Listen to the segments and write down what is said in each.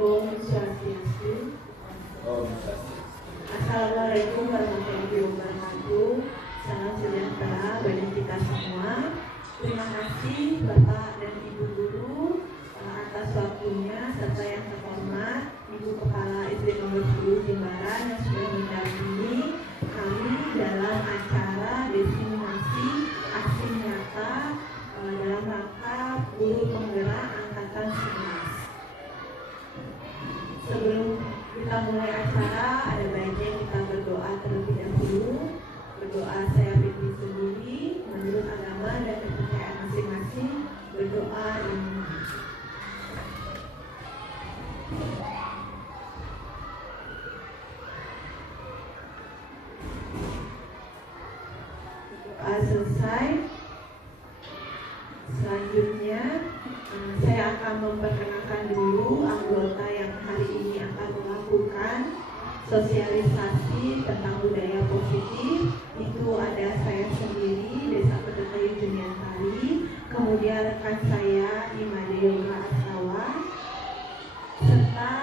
Om Swastiastu. Assalamualaikum warahmatullahi wabarakatuh. Salam sejahtera bagi kita semua. Terima kasih Bapak dan Ibu Guru atas waktunya, serta yang terhormat Ibu Kepala SD nomor 10 Jimbaran yang sudah mendampingi kami dalam acara diseminasi aksi nyata dalam rangka Guru Penggerak Angkatan 11. Sebelum kita mulai acara, ada baiknya kita berdoa terlebih dahulu. Berdoa saya pribadi sendiri menurut agama dan kepercayaan masing-masing. Berdoa ini. Berdoa selesai. Selanjutnya saya akan memperkenalkan dulu anggota yang hari ini akan melakukan sosialisasi tentang budaya positif. Itu ada saya sendiri, Desa Pedetayu Juniantari, kemudian rekan saya Imade Yoga Asawa, serta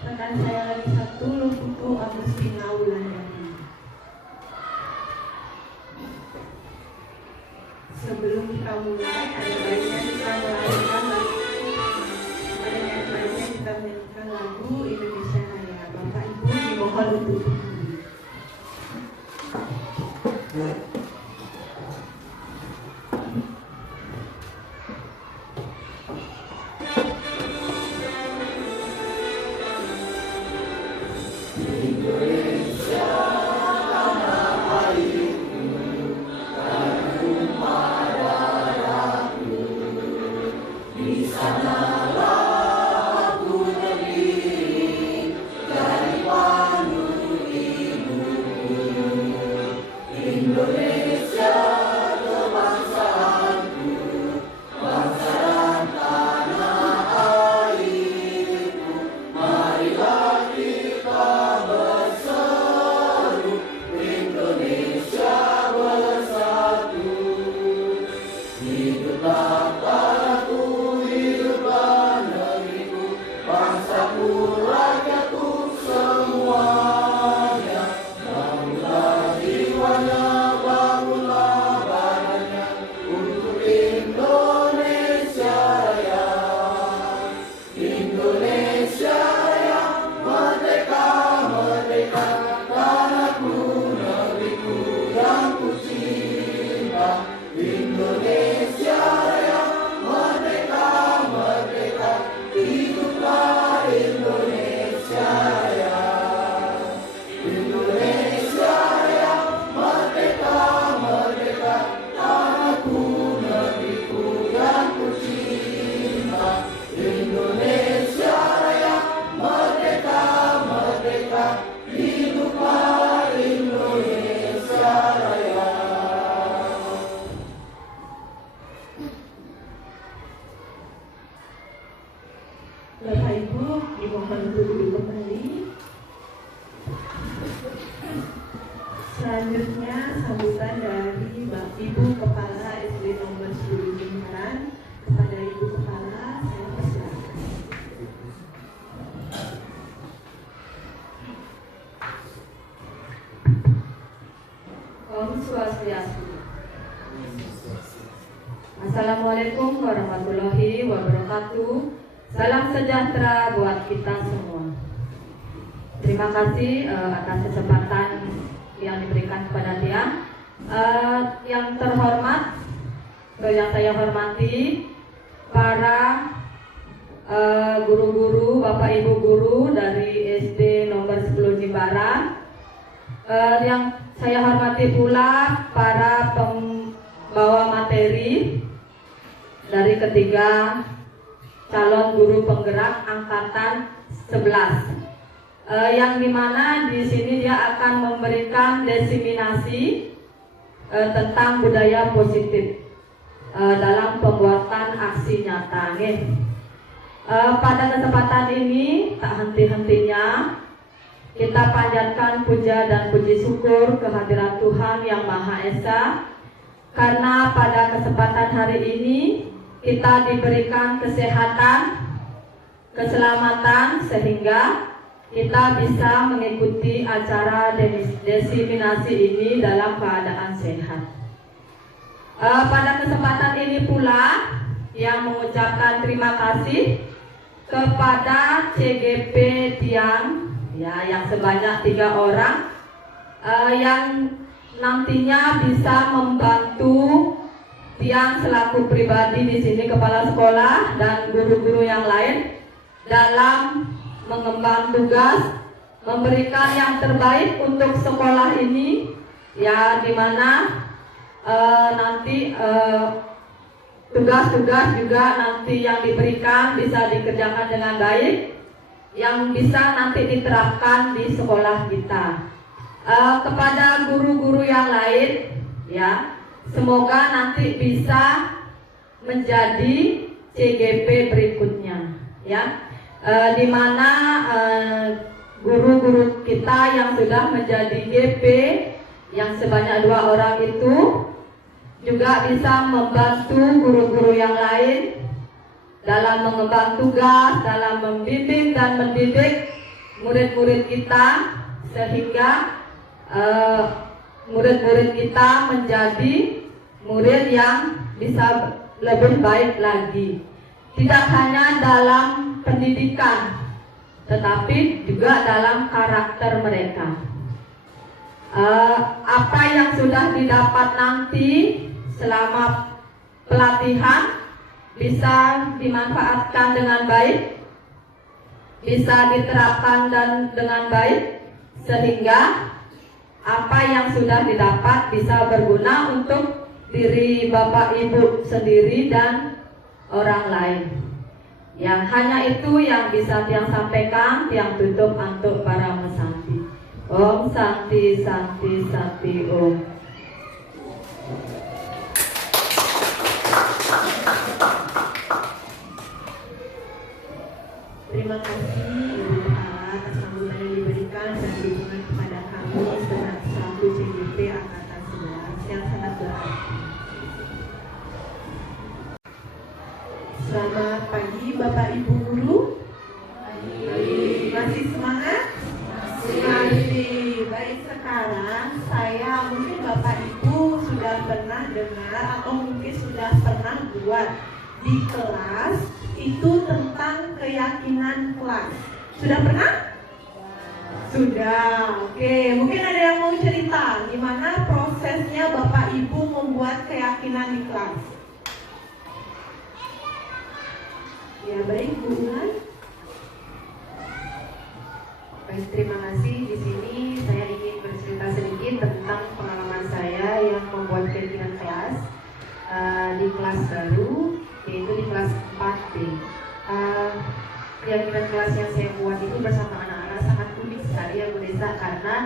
rekan saya lagi satu, Luputu Agustina Wulandari. Sebelum kita mulai, ada baiknya kita melahirkan lagu Indonesia Raya. Bapak Ibu dimohon untuk Bapak Ibu dimohon untuk duduk kembali. Selanjutnya sambutan dari Ibu Kepala SD nomor 10 Jimbaran. Kepada Ibu Kepala saya persilakan. Om Swastiastu. Assalamualaikum warahmatullahi wabarakatuh. Salam sejahtera buat kita semua. Terima kasih atas kesempatan yang diberikan kepada dia. Yang terhormat, yang saya hormati para guru-guru, Bapak Ibu guru dari SD nomor 10 Jimbaran. Yang saya hormati pula para pembawa materi dari ketiga calon guru penggerak angkatan 11, yang dimana di sini dia akan memberikan diseminasi tentang budaya positif dalam pembuatan aksi nyata. Pada kesempatan ini tak henti-hentinya kita panjatkan puja dan puji syukur kehadirat Tuhan Yang Maha Esa, karena pada kesempatan hari ini kita diberikan kesehatan, keselamatan sehingga kita bisa mengikuti acara desiminasi ini dalam keadaan sehat. Pada kesempatan ini pula yang mengucapkan terima kasih kepada CGP Tiang ya, yang sebanyak 3 orang yang nantinya bisa membantu Tiang selaku pribadi di sini, kepala sekolah dan guru-guru yang lain dalam mengemban tugas, memberikan yang terbaik untuk sekolah ini ya, dimana nanti tugas-tugas juga nanti yang diberikan bisa dikerjakan dengan baik, yang bisa nanti diterapkan di sekolah kita. Kepada guru-guru yang lain ya, semoga nanti bisa menjadi CGP berikutnya ya, di mana guru-guru kita yang sudah menjadi GP yang sebanyak 2 orang itu juga bisa membantu guru-guru yang lain dalam mengemban tugas, dalam membimbing dan mendidik murid-murid kita, sehingga murid-murid kita menjadi murid yang bisa lebih baik lagi, tidak hanya dalam pendidikan tetapi juga dalam karakter mereka. Apa yang sudah didapat nanti selama pelatihan bisa dimanfaatkan dengan baik, bisa diterapkan dan dengan baik, sehingga apa yang sudah didapat bisa berguna untuk diri Bapak Ibu sendiri dan orang lain. Yang hanya itu yang bisa Tiang sampaikan. Tiang tutup untuk para mesanti. Om Santi Santi Santi Om. Terima kasih Ibu Kepala atas sambutan yang diberikan dan dukungan kepada kami selaku CGP Angkatan 11 yang sangat berarti. Selamat pagi Bapak Ibu Guru. Masih semangat? Masih. Baik, sekarang saya mungkin Bapak Ibu sudah pernah dengar atau mungkin sudah pernah buat di kelas itu tentang keyakinan kelas. Sudah pernah? Sudah. Oke, mungkin ada yang mau cerita gimana prosesnya Bapak Ibu membuat keyakinan di kelas. Ya, baik, Bu Ulan. Baik, terima kasih. Di sini saya ingin bercerita sedikit tentang pengalaman saya yang membuat keyakinan kelas di kelas baru, yaitu di kelas 4D. Keyakinan kelas yang saya buat itu bersama anak-anak sangat unik sekali ya Bu Desa, karena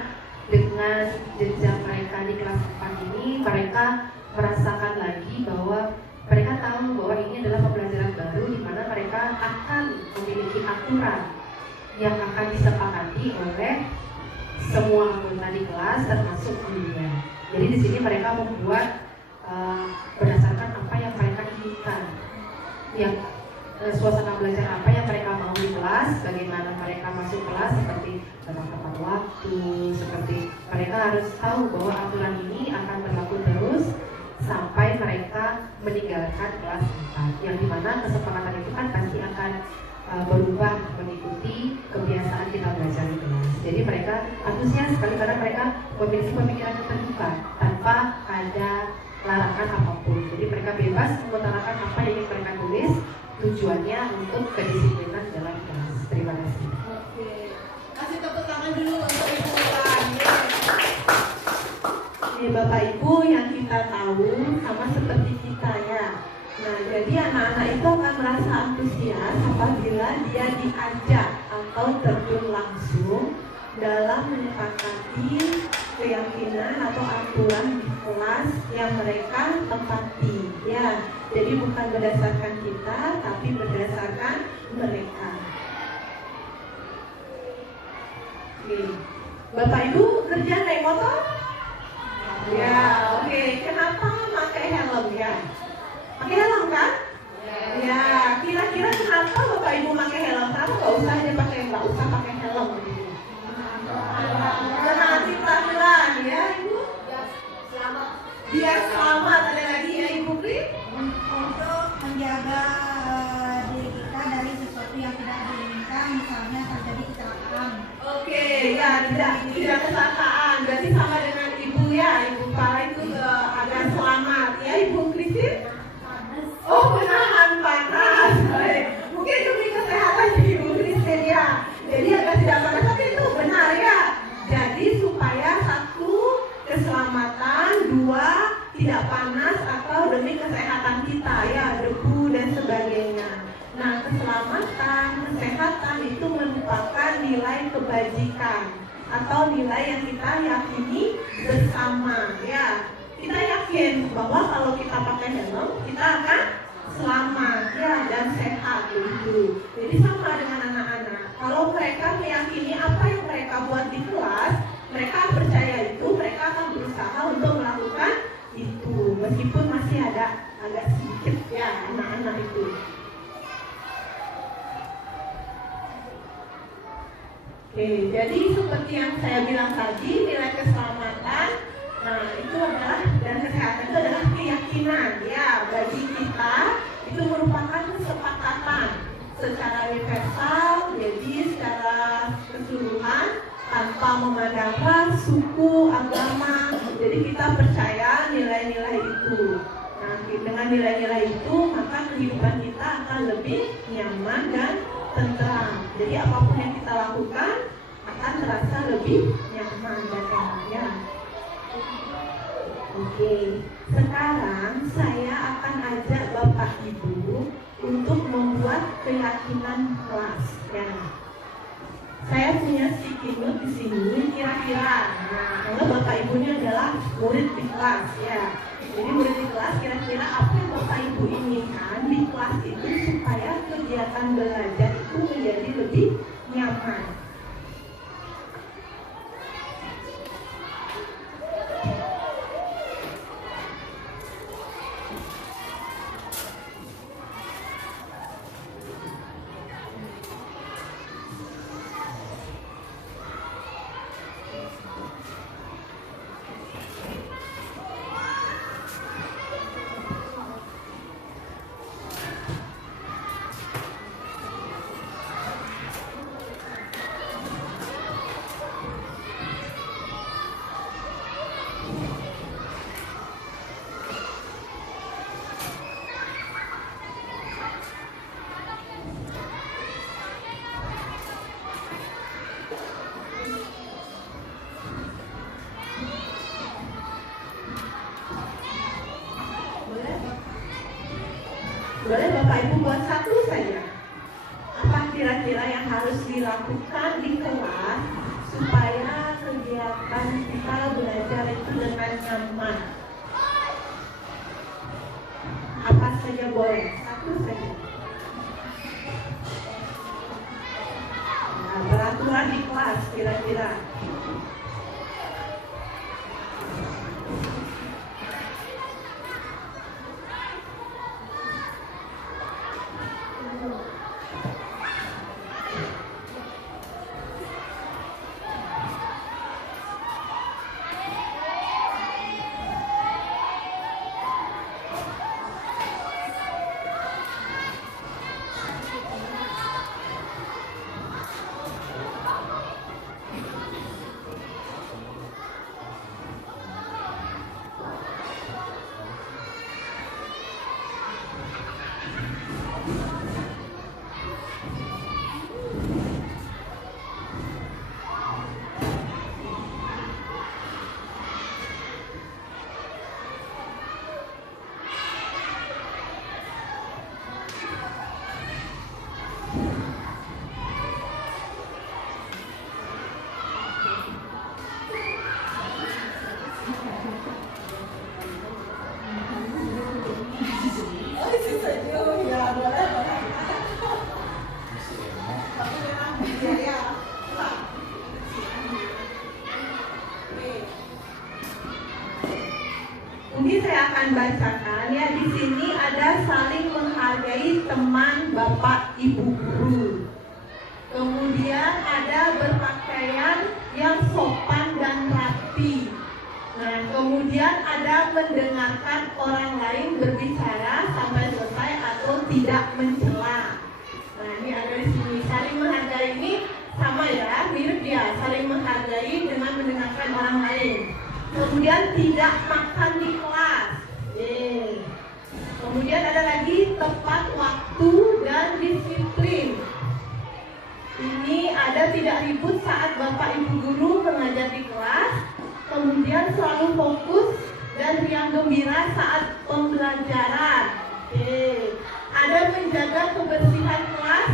dengan jenjang mereka di kelas 4 ini, mereka merasakan lagi bahwa mereka tahu bahwa ini adalah pembelajaran baru di mana mereka akan memiliki aturan yang akan disepakati oleh semua anggota di kelas termasuk gurunya. Jadi di sini mereka membuat berdasarkan apa yang mereka inginkan, yang suasana belajar apa yang mereka mau di kelas, bagaimana mereka masuk kelas, seperti tepat waktu, seperti mereka harus tahu bahwa aturan ini akan berlaku terus sampai mereka meninggalkan kelas 4, yang dimana kesepakatan itu kan pasti akan berubah mengikuti kebiasaan kita belajar di kelas. Jadi mereka antusias sekali karena mereka memiliki pemikiran yang terbuka tanpa ada larangan apapun. Jadi mereka bebas mengutarakan apa yang ingin mereka tulis, tujuannya untuk kedisiplinan dalam kelas. Terima kasih. Oke, kasih tepuk tangan dulu untuk Ibu Ulan. Ini Bapak Ibu yang kita tahu sama seperti kita ya. Nah, jadi anak-anak itu akan merasa antusias apabila dia diajak atau terjun langsung dalam menyepakati keyakinan atau aturan di kelas yang mereka tempati ya. Jadi bukan berdasarkan kita, tapi berdasarkan mereka. Oke. Bapak Ibu kerja naik motor? Ya, oke. Kenapa pakai helm ya? Pakai helm kan? Ya, kira-kira kenapa Bapak Ibu pakai helm? menjaga diri kita dari sesuatu yang tidak diinginkan, misalnya terjadi kecelakaan. Oke, ya tidak kecelakaan. Berarti sama dengan ibu ya, ibu Farah itu agar selamat. Ya, Ibu Christine? Oh, menahan panas. Baik. Mungkin demi kesehatan Ibu Christine ya. Jadi agar tidak panas, tapi itu benar ya. Jadi supaya satu keselamatan, dua tidak panas atau demi kesehatan kita ya, debu dan sebagainya. Nah, keselamatan, kesehatan itu merupakan nilai kebajikan atau nilai yang kita yakini bersama ya. Kita yakin bahwa kalau kita pakai helm kita akan selamat ya dan sehat begitu. Jadi sama dengan anak-anak. Kalau mereka meyakini apa yang mereka buat di kelas, mereka percaya itu, mereka akan berusaha untuk melakukan itu meskipun masih ada agak sedikit ya anak-anak itu. Oke, jadi seperti yang saya bilang tadi, nilai keselamatan, nah itu adalah dan kesehatan itu adalah keyakinan ya bagi kita, itu merupakan kesepakatan secara universal, jadi secara keseluruhan tanpa memandang ras, suku, agama. Jadi kita percaya nilai-nilai itu. Nah, dengan nilai-nilai itu maka kehidupan kita akan lebih nyaman dan tentram. Jadi apapun yang kita lakukan akan terasa lebih nyaman dan enak ya. Oke, sekarang saya akan ajak Bapak Ibu untuk membuat keyakinan kelas ya. Saya punya sticky note di sini kira-kira. Nah, kalau Bapak Ibu ini adalah murid di kelas ya. Jadi murid di kelas kira-kira apa yang Bapak Ibu inginkan di kelas itu supaya kegiatan belajar itu menjadi lebih nyaman. Boleh Bapak Ibu buat satu saja. Apa kira-kira yang harus dilakukan di kelas supaya kegiatan kita belajar itu dengan nyaman? Apa saja boleh? Satu saja. Nah, peraturan di kelas kira-kira. Mungkin saya akan bacakan ya, di sini ada saling menghargai teman Bapak Ibu guru. Kemudian ada berpakaian yang sopan dan rapi. Nah, kemudian ada mendengarkan orang lain berbicara sampai selesai atau tidak mencela. Nah, ini ada di sini. Saling menghargai ini sama ya, mirip dia. Saling menghargai dengan mendengarkan orang lain. Kemudian tidak makan di kelas. Kemudian ada lagi tepat waktu dan disiplin. Ini ada tidak ribut saat Bapak Ibu guru mengajar di kelas. Kemudian selalu fokus dan riang gembira saat pembelajaran. Ada menjaga kebersihan kelas.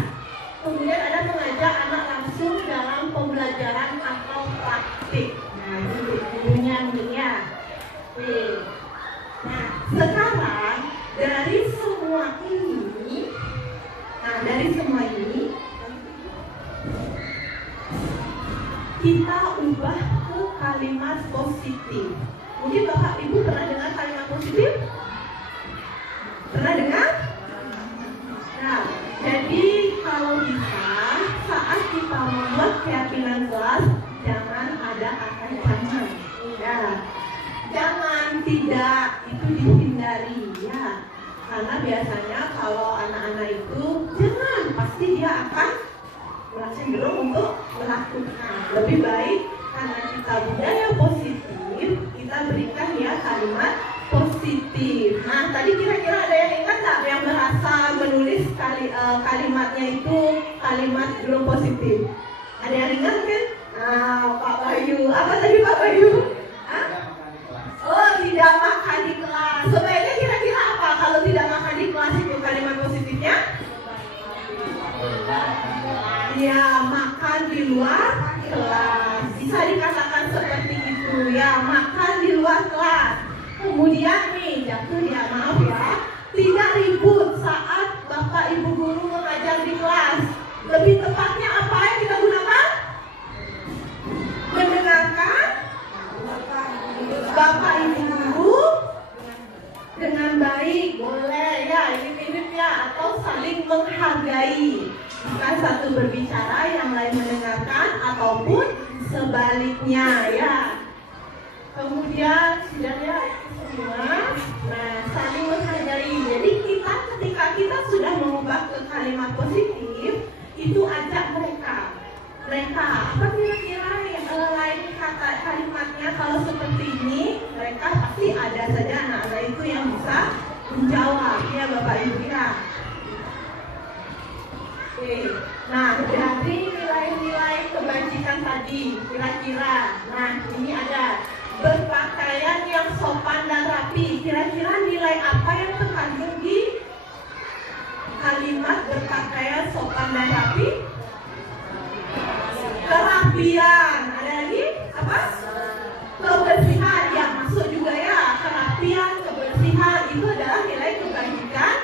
Kemudian ada mengajak anak langsung dalam pembelajaran atau praktik. Nah, ini gurunya nih ya. Nah, sekarang dari semua ini, kita ubah ke kalimat positif. Mungkin Bapak Ibu pernah dengar kalimat positif? Pernah dengar? Nah, jadi kalau bisa saat kita membuat keyakinan kelas, jangan ada kata jangan. Ya, jangan tidak itu dihindari ya. Karena biasanya kalau anak-anak itu jangan, pasti dia akan cenderung untuk melakukan. Lebih baik karena kita budaya positif, kita berikan ya kalimat positif. Nah, tadi kira-kira ada yang ingat nggak yang berasa menulis kalimatnya itu kalimat belum positif? Ada yang ingat kan? Nah, Pak Bayu. Apa tadi Pak Bayu? Hah? Oh, tidak makan di kelas. Sebaiknya kira-kira apa kalau tidak makan di kelas itu kalimat positifnya? Ya, makan di luar kelas. Bisa dikatakan seperti itu ya, makan di luar kelas. Kemudian nih, jatuh ya, maaf ya, tidak ribut saat Bapak Ibu guru mengajar di kelas. Lebih tepatnya apa yang kita gunakan? Mendengarkan Bapak Ibu guru dengan baik, boleh ya, ini mirip ya, atau saling menghargai. Bukan satu berbicara, yang lain mendengarkan, ataupun sebaliknya ya. Kemudian sudah ya semua. Nah, saling menghargai. Jadi ketika kita sudah mengubah ke kalimat positif, itu ajak mereka. Apa kira-kira yang lain kata kalimatnya kalau seperti ini? Mereka pasti ada saja anak-anak itu yang bisa menjawab ya Bapak Ibu ya. Nah, dari nilai-nilai kebajikan tadi, kira-kira, nah ini ada berpakaian yang sopan dan rapi. Kira-kira nilai apa yang terkandung di kalimat berpakaian sopan dan rapi? Kerapian. Ada lagi? Apa? Kebersihan. Ya, masuk juga ya. Kerapian, kebersihan itu adalah nilai kebajikan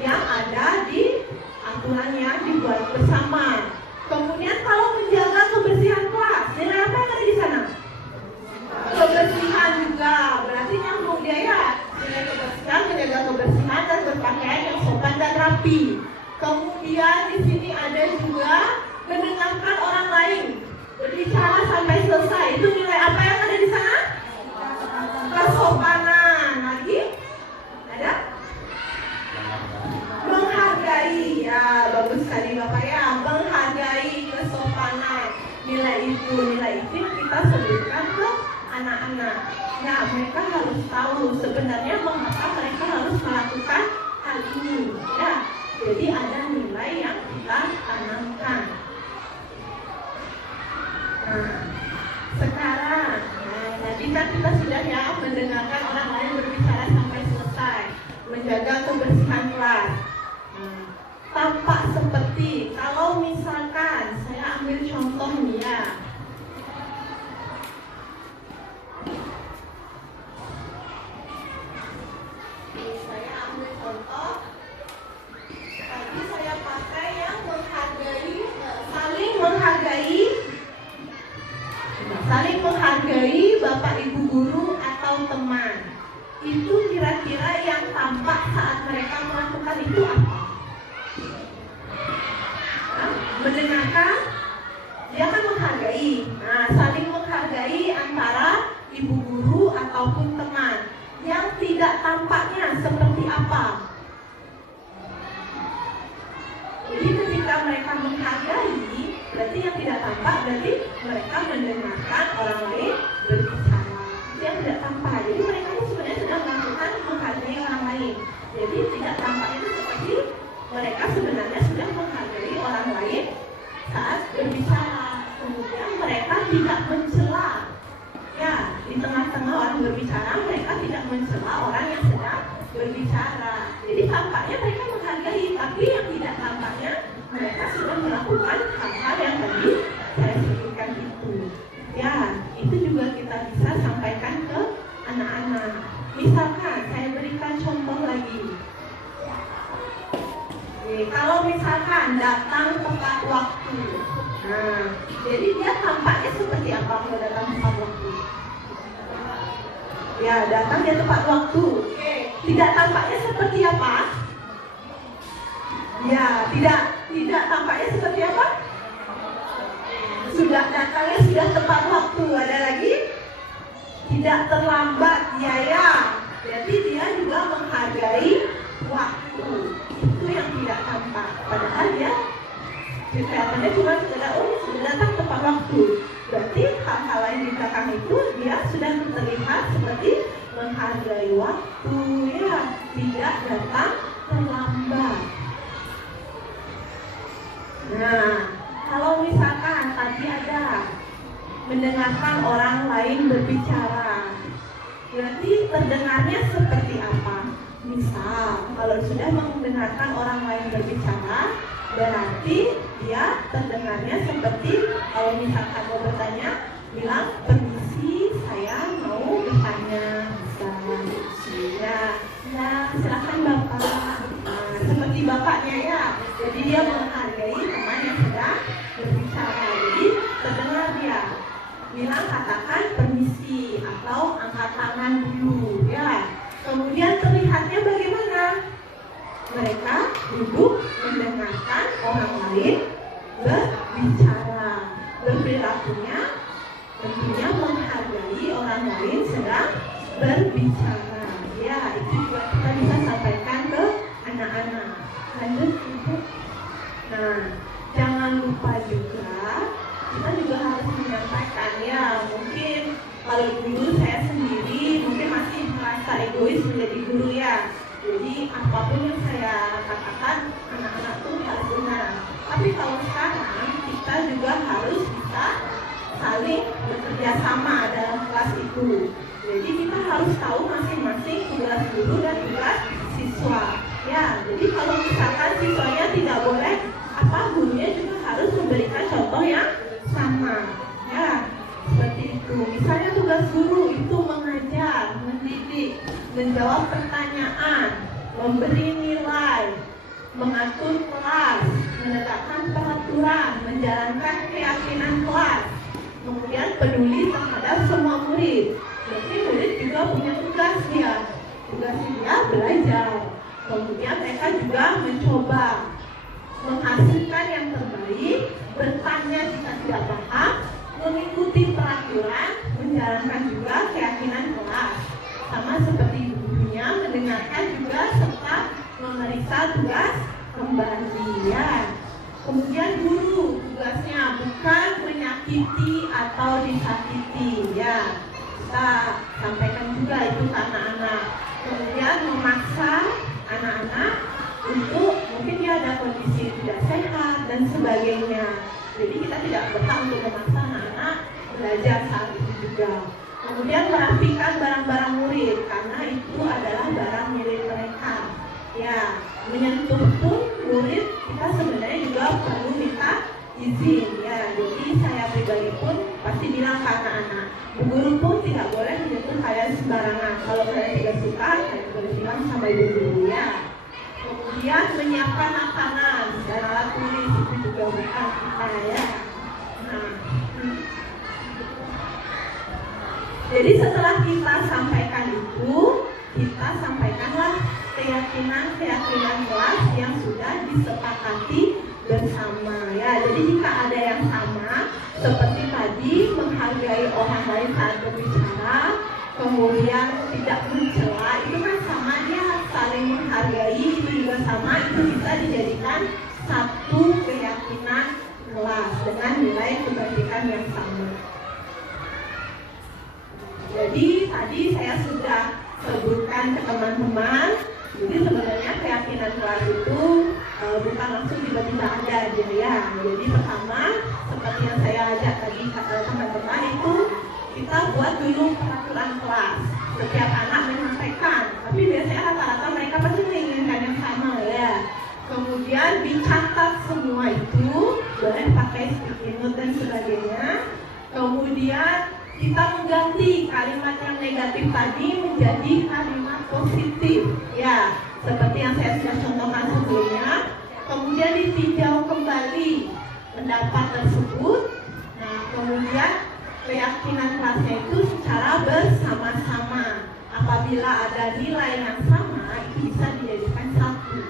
yang ada di aturan yang dibuat bersama. Kemudian kalau menjaga kebersihan kelas, nilai apa yang ada di sana? Kebersihan juga, berarti nyambung dia ya. Nilai kebersihan, menjaga kebersihan dan berpakaian yang sopan dan rapi. Kemudian di sini ada juga mendengarkan orang lain, berbicara sampai selesai. Itu nilai apa yang ada di sana? Kesopanan. Lagi? Ada? Menghargai, ya bagus sekali Bapak ya, menghargai kesopanan. Nilai itu yang kita sebutkan ke anak-anak. Nah, mereka harus tahu sebenarnya mengapa mereka harus melakukan hal ini. Ya, jadi ada nilai yang kita tanamkan. Nah, sekarang, tadi kan kita sudah ya mendengarkan orang lain berbicara sampai selesai, menjaga kebersihan kelas. Tampak seperti kalau misalkan saya ambil contoh nih ya. Saya ambil contoh. Tadi saya pakai yang menghargai, saling menghargai Bapak Ibu guru atau teman. Itu kira-kira yang tampak saat mereka melakukan itu apa? Mendengarkan, dia kan menghargai. Nah, saling menghargai antara ibu guru ataupun teman. Yang tidak tampaknya seperti apa? berarti yang tidak tampak berarti mereka mendengarkan orang lain berbicara. Itu yang tidak tampak. Jadi mereka itu sebenarnya sedang melakukan menghargai orang lain. Jadi tidak tampak itu seperti mereka sebenarnya sudah menghargai orang lain saat berbicara. Kemudian mereka tidak mencela. Ya, di tengah-tengah orang berbicara, mereka tidak mencela orang yang sedang berbicara. Jadi tampaknya mereka menghargai, tapi yang tidak tampaknya mereka sudah melakukan hal-hal yang tadi saya sebutkan itu. Ya, itu juga kita bisa sampaikan ke anak-anak. Misalkan saya berikan contoh lagi. Kalau misalkan datang tepat waktu, nah, jadi dia tampaknya seperti apa kalau datang tepat waktu? Ya, datang dia tepat waktu. Tidak tampaknya seperti apa? Ya, tidak tampaknya seperti apa? Sudah datangnya sudah tepat waktu. Ada lagi? Tidak terlambat, ya. Jadi dia juga menghargai waktu. Itu yang tidak tampak. Padahal dia kelihatannya cuma sekedar sudah datang tepat waktu. Berarti hal-hal lain di belakang itu dia sudah terlihat seperti menghargai waktu, ya, tidak datang terlambat. Nah, kalau misalkan tadi ada mendengarkan orang lain berbicara, berarti terdengarnya seperti apa? Misal, kalau sudah mendengarkan orang lain berbicara, berarti dia terdengarnya seperti kalau misalkan mau bertanya, bilang permisi, saya mau bertanya. Ya, silakan Bapak. Nah, seperti bapaknya ya. Jadi dia menghargai teman yang sedang berbicara. Jadi terdengar dia bilang katakan permisi atau angkat tangan dulu, ya. Kemudian terlihatnya bagaimana? Mereka duduk mendengarkan orang lain berbicara. Berperilakunya tentunya menghargai orang lain sedang berbicara. Ya, itu juga kita bisa sampaikan ke anak-anak. Lanjut, Ibu. Nah, jangan lupa juga kita juga harus menyampaikan, ya. Mungkin kalau dulu saya sendiri mungkin masih merasa egois menjadi guru, ya. Jadi apapun yang saya katakan anak-anak tuh harus benar. Tapi kalau sekarang kita juga harus bisa saling bekerja sama dalam kelas itu. Jadi kita harus tahu masing-masing tugas guru dan tugas siswa. Ya, jadi kalau misalkan siswanya tidak boleh, gurunya juga harus memberikan contoh yang sama. Ya, seperti itu. Misalnya tugas guru itu mengajar, mendidik, menjawab pertanyaan, memberi nilai, mengatur kelas, menegakkan peraturan, menjalankan keyakinan kelas, kemudian peduli terhadap semua murid. Berarti murid juga punya tugas dia. Tugasnya dia belajar. Kemudian mereka juga mencoba menghasilkan yang terbaik, bertanya jika tidak paham, mengikuti peraturan, menjalankan juga keyakinan kelas. Sama seperti gurunya, mendengarkan juga serta memeriksa tugas kembali, ya. Kemudian guru tugasnya bukan menyakiti atau disakiti, ya. Kita sampaikan juga itu ke anak-anak. Kemudian memaksa anak-anak untuk mungkin dia ada kondisi tidak sehat dan sebagainya. Jadi kita tidak berhak untuk memaksa anak-anak belajar saat itu juga. Kemudian merapikan barang-barang murid karena itu adalah barang milik mereka. Ya, menyentuh pun murid kita sebenarnya juga perlu minta izin, ya. Jadi saya pribadi pun pasti bilang ke anak-anak, bu guru pun tidak boleh menyentuh kalian sembarangan. Kalau kalian tidak suka, kalian boleh bilang sama ibu guru, ya. Kemudian menyiapkan makanan dan alat tulis itu juga bukan kita, ya. Nah, jadi setelah kita sampaikan itu, kita sampaikanlah keyakinan kelas yang sudah disepakati bersama, ya. Jadi jika ada yang sama seperti tadi, menghargai orang lain saat berbicara, kemudian tidak mencela, itu kan sama, dia saling menghargai, itu juga sama, itu bisa dijadikan satu keyakinan kelas dengan nilai kebaikan yang sama. Jadi tadi saya sudah sebutkan ke teman-teman, jadi sebenarnya keyakinan kelas itu bukan langsung tiba-tiba ada dia ya. Jadi pertama, seperti yang saya ajak tadi teman-teman itu, kita buat dulu peraturan kelas. Setiap anak menyampaikan, tapi biasanya rata-rata mereka pasti menginginkan yang sama ya. Kemudian dicatat semua itu, boleh pakai sticky note dan sebagainya. Kemudian kita mengganti kalimat yang negatif tadi menjadi kalimat positif ya, seperti yang saya sudah contohkan sebelumnya. Kemudian ditinjau kembali pendapat tersebut. Nah, kemudian keyakinan kelasnya itu secara bersama-sama. Apabila ada nilai yang sama, itu bisa dijadikan satu.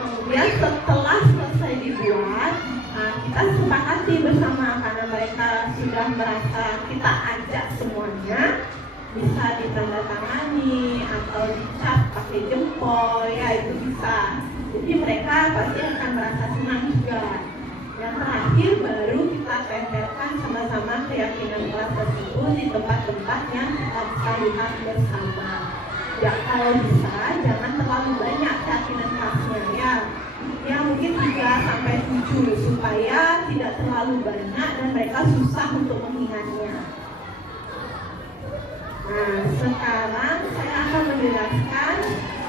Kemudian setelah selesai dibuat, kita sepakati bersama karena mereka sudah merasa kita ajak semuanya, bisa ditandatangani atau dicap pakai jempol ya, itu bisa. Jadi mereka pasti akan merasa senang juga. Yang terakhir baru kita tempelkan sama-sama keyakinan kelas tersebut di tempat-tempat yang kita bisa lihat bersama. Ya kalau bisa jangan terlalu banyak keyakinan kelasnya ya. Ya mungkin 3-7 supaya tidak terlalu banyak dan mereka susah untuk mengingatnya. Nah, sekarang saya akan menjelaskan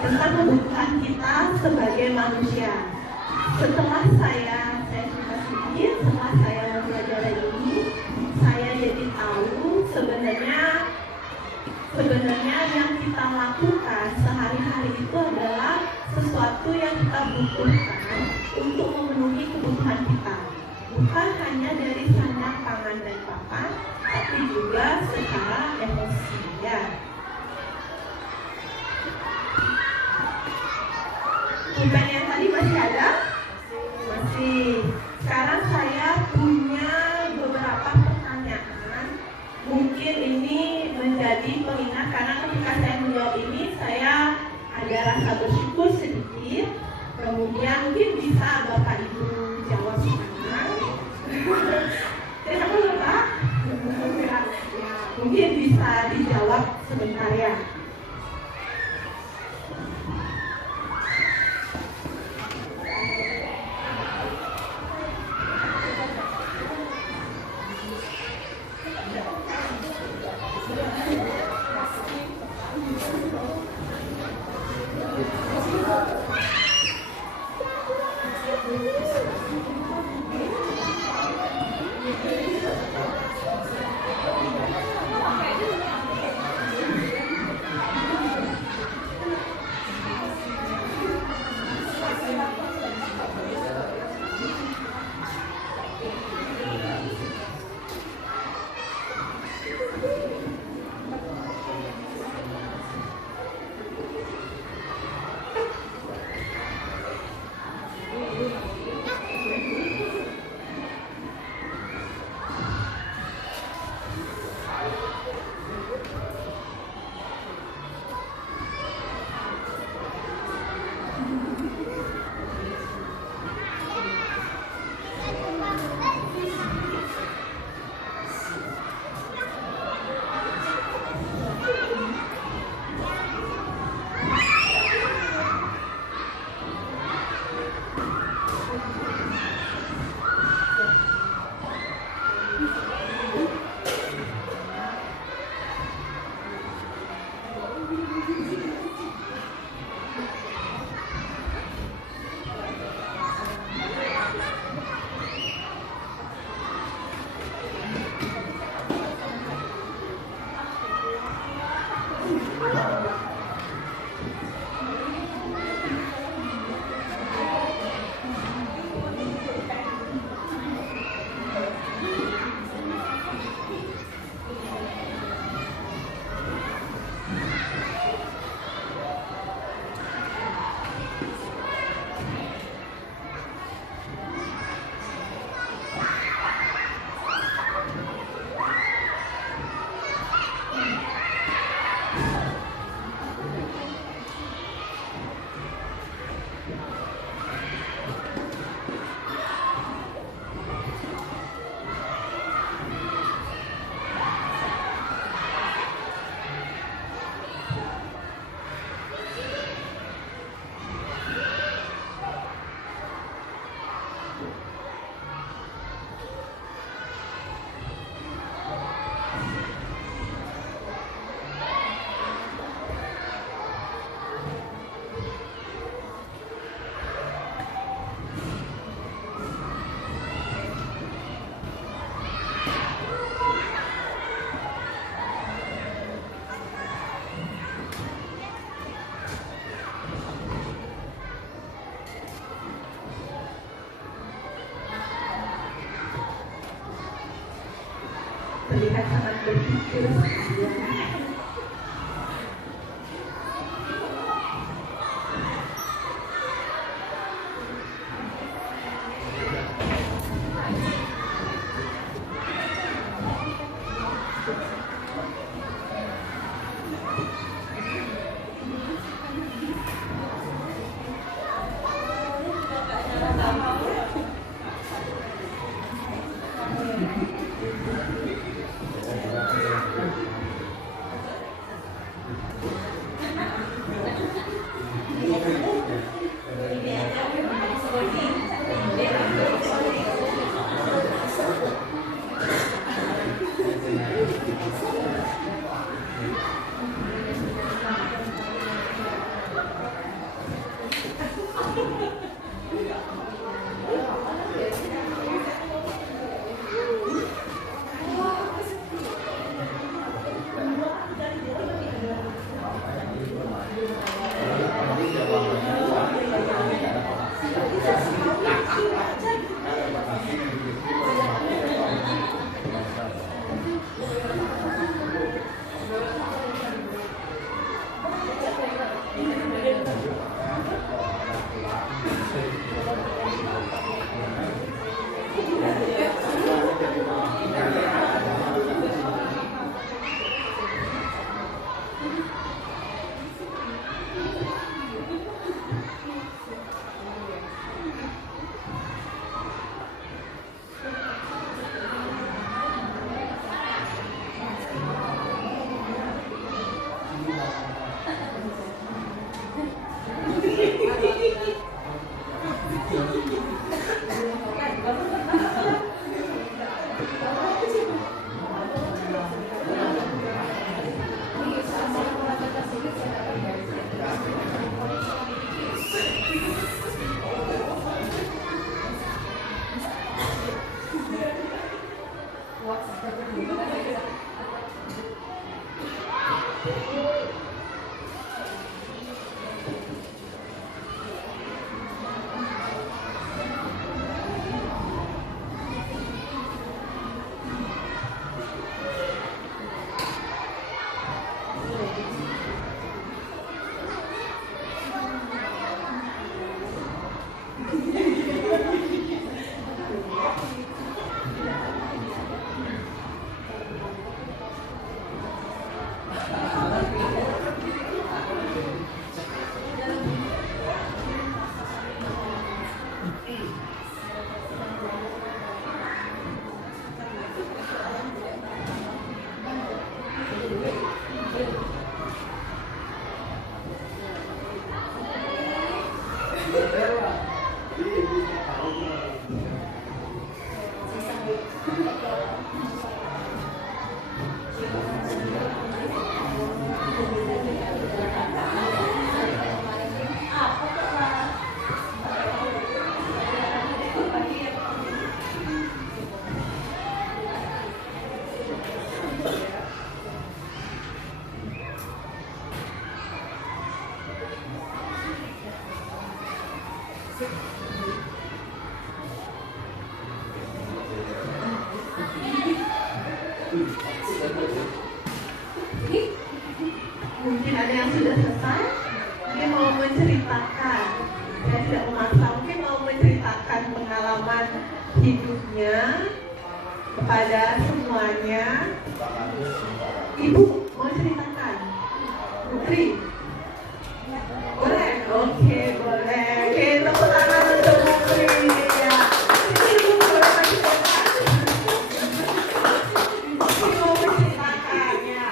tentang kebutuhan kita sebagai manusia. Setelah saya sudah sedikit, setelah saya mempelajari ini, saya jadi tahu sebenarnya yang kita lakukan sehari-hari itu adalah sesuatu yang kita butuhkan untuk memenuhi kebutuhan kita. Bukan hanya dari sandang, pangan, dan papan, tapi juga secara emosi ya. Pulpen yang tadi masih ada? Masih. Sekarang saya punya beberapa pertanyaan. Mungkin ini menjadi pengingat karena ketika saya menjawab ini saya ada rasa bersyukur sedikit. Kemudian mungkin bisa Bapak Ibu jawab sekarang. Kenapa Bapak? Mungkin bisa dijawab sebentar ya. terlihat sangat berpikir sekali. Mungkin ada yang sudah selesai, mungkin mau menceritakan, saya tidak memaksa, mungkin mau menceritakan pengalaman hidupnya kepada semuanya. Ibu mau ceritakan? Putri? Boleh? Oke, boleh. Oke, tepuk tangan untuk Putri. Ya. Ini Ibu boleh menceritakan? Ibu mau menceritakan, ya.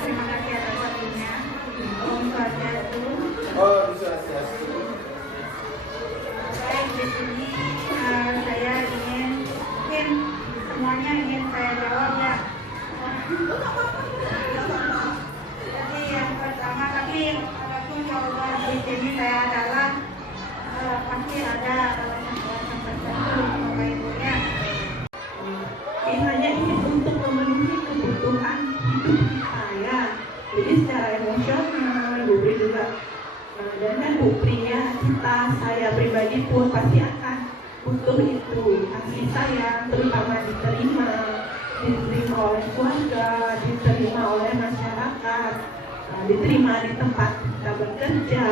Terima kasih atas waktunya. Om Swastiastu. Baik, di sini saya ingin, mungkin semuanya ingin saya jawab ya. Jadi yang pertama tadi, walaupun jawaban di sini saya adalah pasti ada Dan kan Bu pria kita, saya pribadi pun pasti akan butuh itu, kasih sayang, terutama diterima oleh keluarga, diterima oleh masyarakat, diterima di tempat kita bekerja.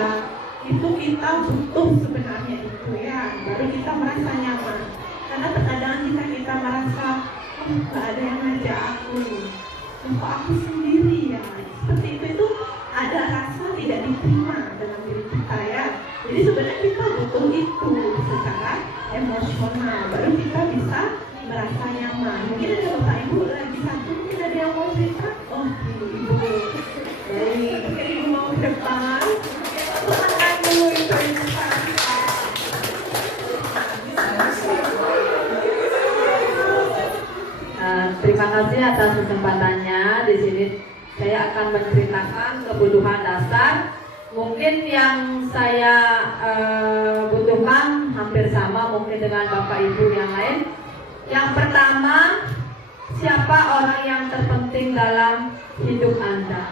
Itu kita butuh sebenarnya itu ya, baru kita merasa nyaman. Karena terkadang kita merasa nggak ada yang ngajak aku, kok aku sendiri ya. Seperti itu ada rasa tidak diterima dalam diri kita ya. Jadi sebenarnya kita butuh itu secara emosional, baru kita bisa merasa nyaman. Mungkin ada bapak ibu lagi satu, mungkin ada yang mau cerita. Oh ibu, baik, ibu mau ke depan. Teman dulu itu terima kasih atas kesempatannya. Di sini saya akan menceritakan kebutuhan dasar. Mungkin yang saya butuhkan hampir sama mungkin dengan Bapak Ibu yang lain. Yang pertama, siapa orang yang terpenting dalam hidup Anda?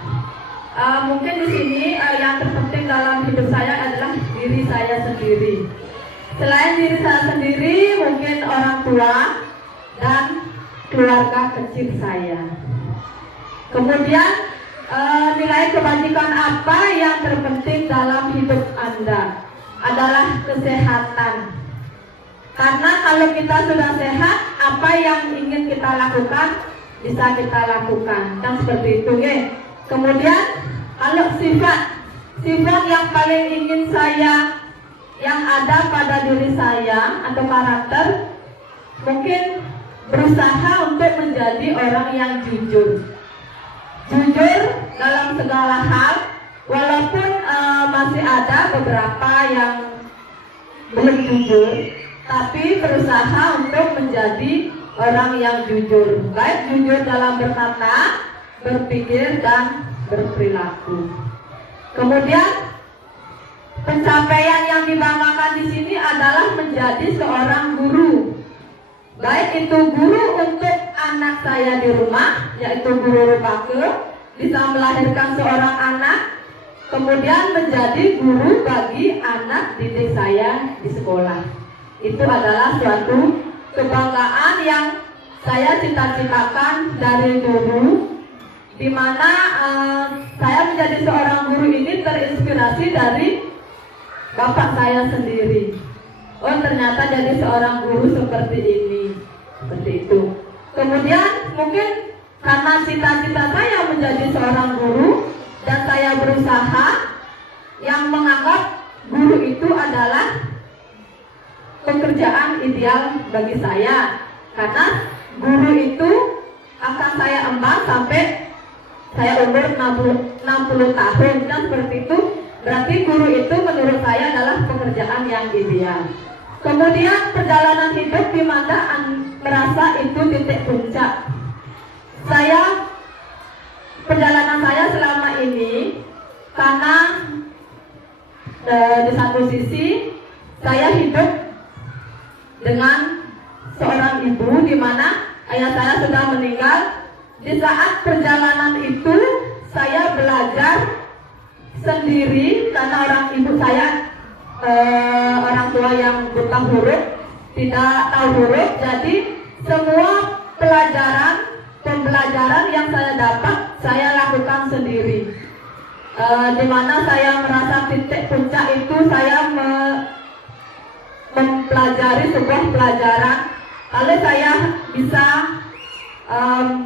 Mungkin di sini yang terpenting dalam hidup saya adalah diri saya sendiri. Selain diri saya sendiri, mungkin orang tua dan keluarga kecil saya. Kemudian nilai kebajikan apa yang terpenting dalam hidup Anda adalah kesehatan. Karena kalau kita sudah sehat, apa yang ingin kita lakukan bisa kita lakukan. Dan seperti itu ya. Kemudian kalau sifat yang paling ingin saya yang ada pada diri saya atau karakter, mungkin berusaha untuk menjadi orang yang jujur dalam segala hal, walaupun masih ada beberapa yang belum jujur, tapi berusaha untuk menjadi orang yang jujur, baik jujur dalam berkata, berpikir, dan berperilaku. Kemudian pencapaian yang dibanggakan di sini adalah menjadi seorang guru. Baik itu guru untuk anak saya di rumah, yaitu guru Rupake, bisa melahirkan seorang anak, kemudian menjadi guru bagi anak didik saya di sekolah. Itu adalah suatu kebanggaan yang saya cita-citakan dari dulu, di mana saya menjadi seorang guru ini terinspirasi dari bapak saya sendiri. Oh, ternyata jadi seorang guru seperti ini, seperti itu. Kemudian mungkin karena cita-cita saya menjadi seorang guru dan saya berusaha yang menganggap guru itu adalah pekerjaan ideal bagi saya, karena guru itu akan saya emban sampai saya umur 60 tahun, dan seperti itu berarti guru itu menurut saya adalah pekerjaan yang ideal. Kemudian perjalanan hidup di mana merasa itu titik puncak. Perjalanan saya selama ini, karena di satu sisi saya hidup dengan seorang ibu di mana ayah saya sudah meninggal. Di saat perjalanan itu saya belajar sendiri karena orang ibu saya orang tua yang buta huruf, tidak tahu huruf. Jadi semua pembelajaran yang saya dapat saya lakukan sendiri. Di mana saya merasa titik puncak itu saya mempelajari sebuah pelajaran. Kalau saya bisa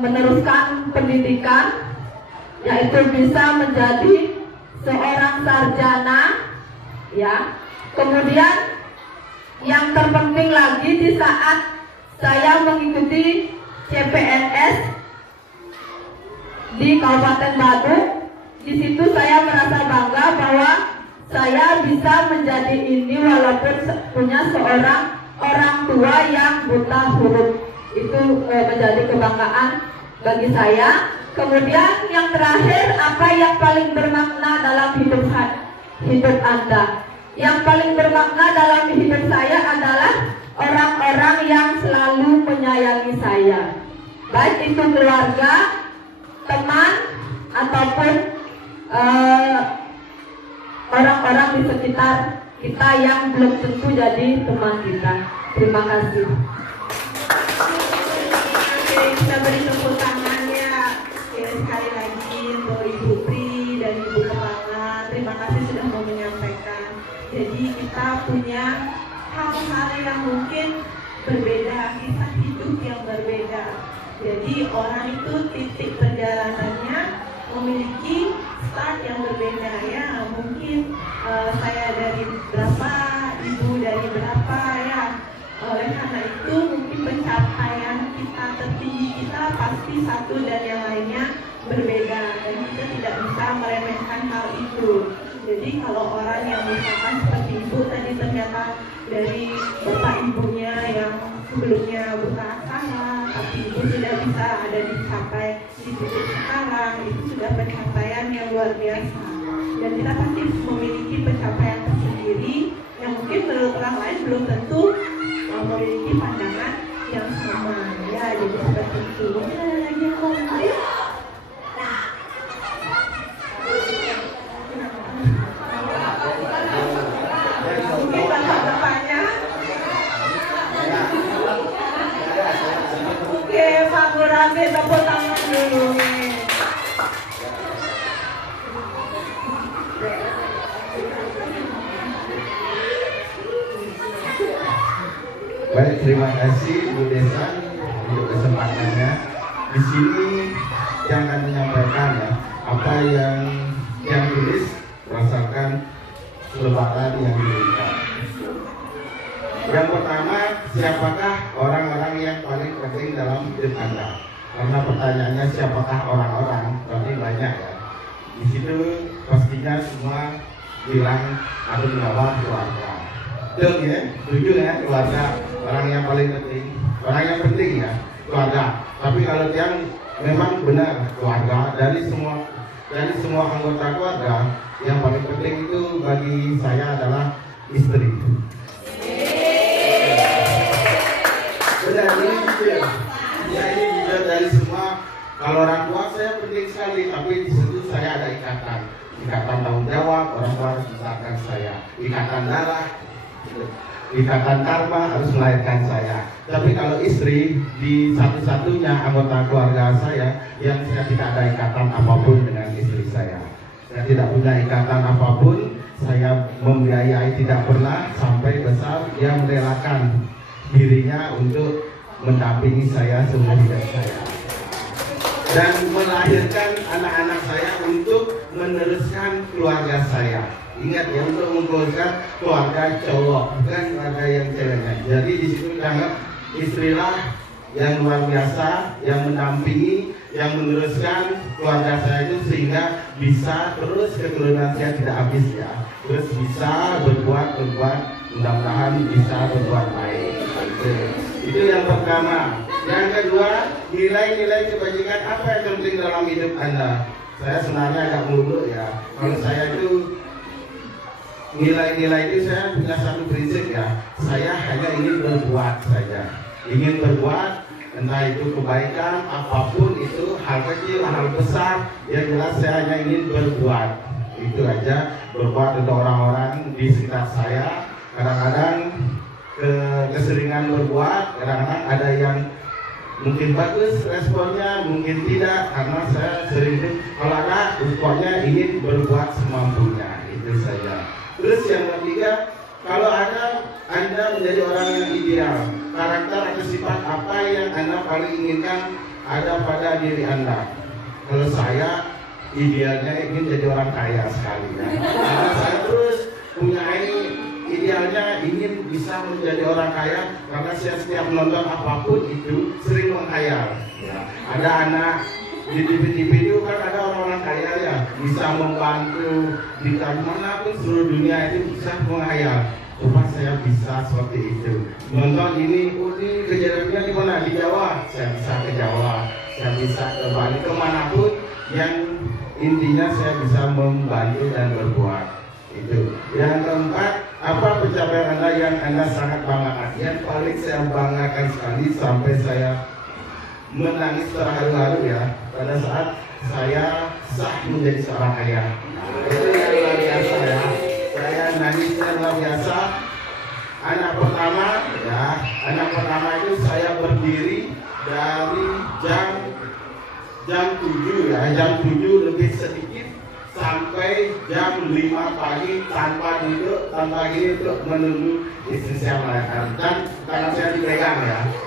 meneruskan pendidikan, yaitu bisa menjadi seorang sarjana, ya. Kemudian yang terpenting lagi di saat saya mengikuti CPNS di Kabupaten Badung, di situ saya merasa bangga bahwa saya bisa menjadi ini walaupun punya seorang orang tua yang buta huruf. Itu menjadi kebanggaan bagi saya. Kemudian yang terakhir, apa yang paling bermakna dalam hidup Anda? Yang paling bermakna dalam hidup saya adalah orang-orang yang selalu menyayangi saya, baik itu keluarga, teman, ataupun orang-orang di sekitar kita yang belum tentu jadi teman kita. Terima kasih. Oke, kita beri tepuk tangannya ya, sekali lagi untuk Ibu Pri dan Ibu Kepala. Terima kasih sudah mau menyampaikan. Jadi kita punya hal-hal yang mungkin berbeda, kisah hidup yang berbeda. Jadi orang itu titik perjalanannya memiliki start yang berbeda ya. Mungkin saya dari berapa, Ibu dari berapa ya. Oleh karena itu mungkin pencapaian kita tertinggi kita pasti satu dan yang lainnya berbeda, dan kita tidak bisa meremehkan hal itu. Jadi kalau orang yang misalkan seperti Ibu tadi ternyata dari bapak ibunya yang sebelumnya buta akal, tapi Ibu sudah bisa ada dicapai di titik sekarang, itu sudah pencapaian yang luar biasa. Dan kita pasti memiliki pencapaian tersendiri yang mungkin menurut orang lain belum tentu memiliki pandangan yang sama ya. Jadi seperti itu. Mungkin ada lagi yang mau ngomong? Mungkin bapak-bapaknya. Oke, Pak Murabi, tepuk tangan dulu nih. Baik, terima kasih Bu Desa untuk kesempatannya. Di sini yang akan menyampaikan ya, apa yang tulis berdasarkan lebaran yang diberikan. Yang pertama, siapakah orang-orang yang paling penting dalam hidup Anda? Karena pertanyaannya siapakah orang-orang, berarti banyak ya. Di situ pastinya semua bilang ada menjawab keluarga. Betul ya, setuju ya, keluarga orang yang paling penting, orang yang penting ya, keluarga. Tapi kalau yang memang benar keluarga, dari semua anggota keluarga, yang paling penting itu bagi saya adalah istri. Benar ini jujur. Ya ini jujur dari semua. Kalau orang tua saya penting sekali, tapi di situ saya ada ikatan tanggung jawab, orang tua harus membesarkan saya, ikatan darah, ikatan karma harus melahirkan saya. Tapi kalau istri di satu-satunya anggota keluarga saya yang saya tidak ada ikatan apapun dengan istri saya. Saya tidak punya ikatan apapun. Saya membiayai tidak pernah, sampai besar dia merelakan dirinya untuk mendampingi saya seumur hidup saya dan melahirkan anak-anak saya untuk meneruskan keluarga saya. Ingat ya, untuk menguruskan keluarga cowok, bukan keluarga yang ceweknya. Jadi di situ dianggap istrilah yang luar biasa, yang mendampingi, yang meneruskan keluarga saya itu sehingga bisa terus keturunan saya tidak habis ya. Terus bisa berbuat, mudah-mudahan bisa berbuat baik. Itu yang pertama. Yang kedua, nilai-nilai kebajikan apa yang penting dalam hidup Anda? Saya sebenarnya agak muluk ya. Kalau saya itu nilai-nilai itu saya punya satu prinsip ya. Saya hanya ingin berbuat saja. Ingin berbuat, entah itu kebaikan, apapun itu, hal kecil, hal besar, yang jelas saya hanya ingin berbuat. Itu aja, berbuat untuk orang-orang di sekitar saya. Kadang-kadang keseringan berbuat, kadang-kadang ada yang mungkin bagus responnya, mungkin tidak, karena saya sering kalau ada responnya ingin berbuat semampunya. Itu saja. Terus yang ketiga, kalau Anda menjadi orang yang ideal, karakter atau sifat apa yang Anda paling inginkan ada pada diri Anda? Kalau saya idealnya ingin jadi orang kaya sekali ya. Karena saya terus punya idealnya ingin bisa menjadi orang kaya, karena saya setiap menonton apapun itu sering menghayal ya. Ada anak di TV-TV itu kan ada orang-orang kaya ya, bisa membantu di manapun seluruh dunia itu bisa menghayal. Coba saya bisa seperti itu. Nonton ini kejadiannya di mana? Di Jawa, saya bisa ke Jawa, saya bisa ke Bali, kemanapun yang intinya saya bisa membantu dan berbuat. Itu. Yang keempat, apa pencapaian Anda yang Anda sangat banggakan? Yang paling saya banggakan sekali sampai saya menangis terharu-haru ya, pada saat saya sah menjadi seorang ayah. Itu yang luar biasa ya. jam 5 pagi tanpa duduk, tanpa gini untuk menunggu istri saya melahirkan. Dan karena saya dipegang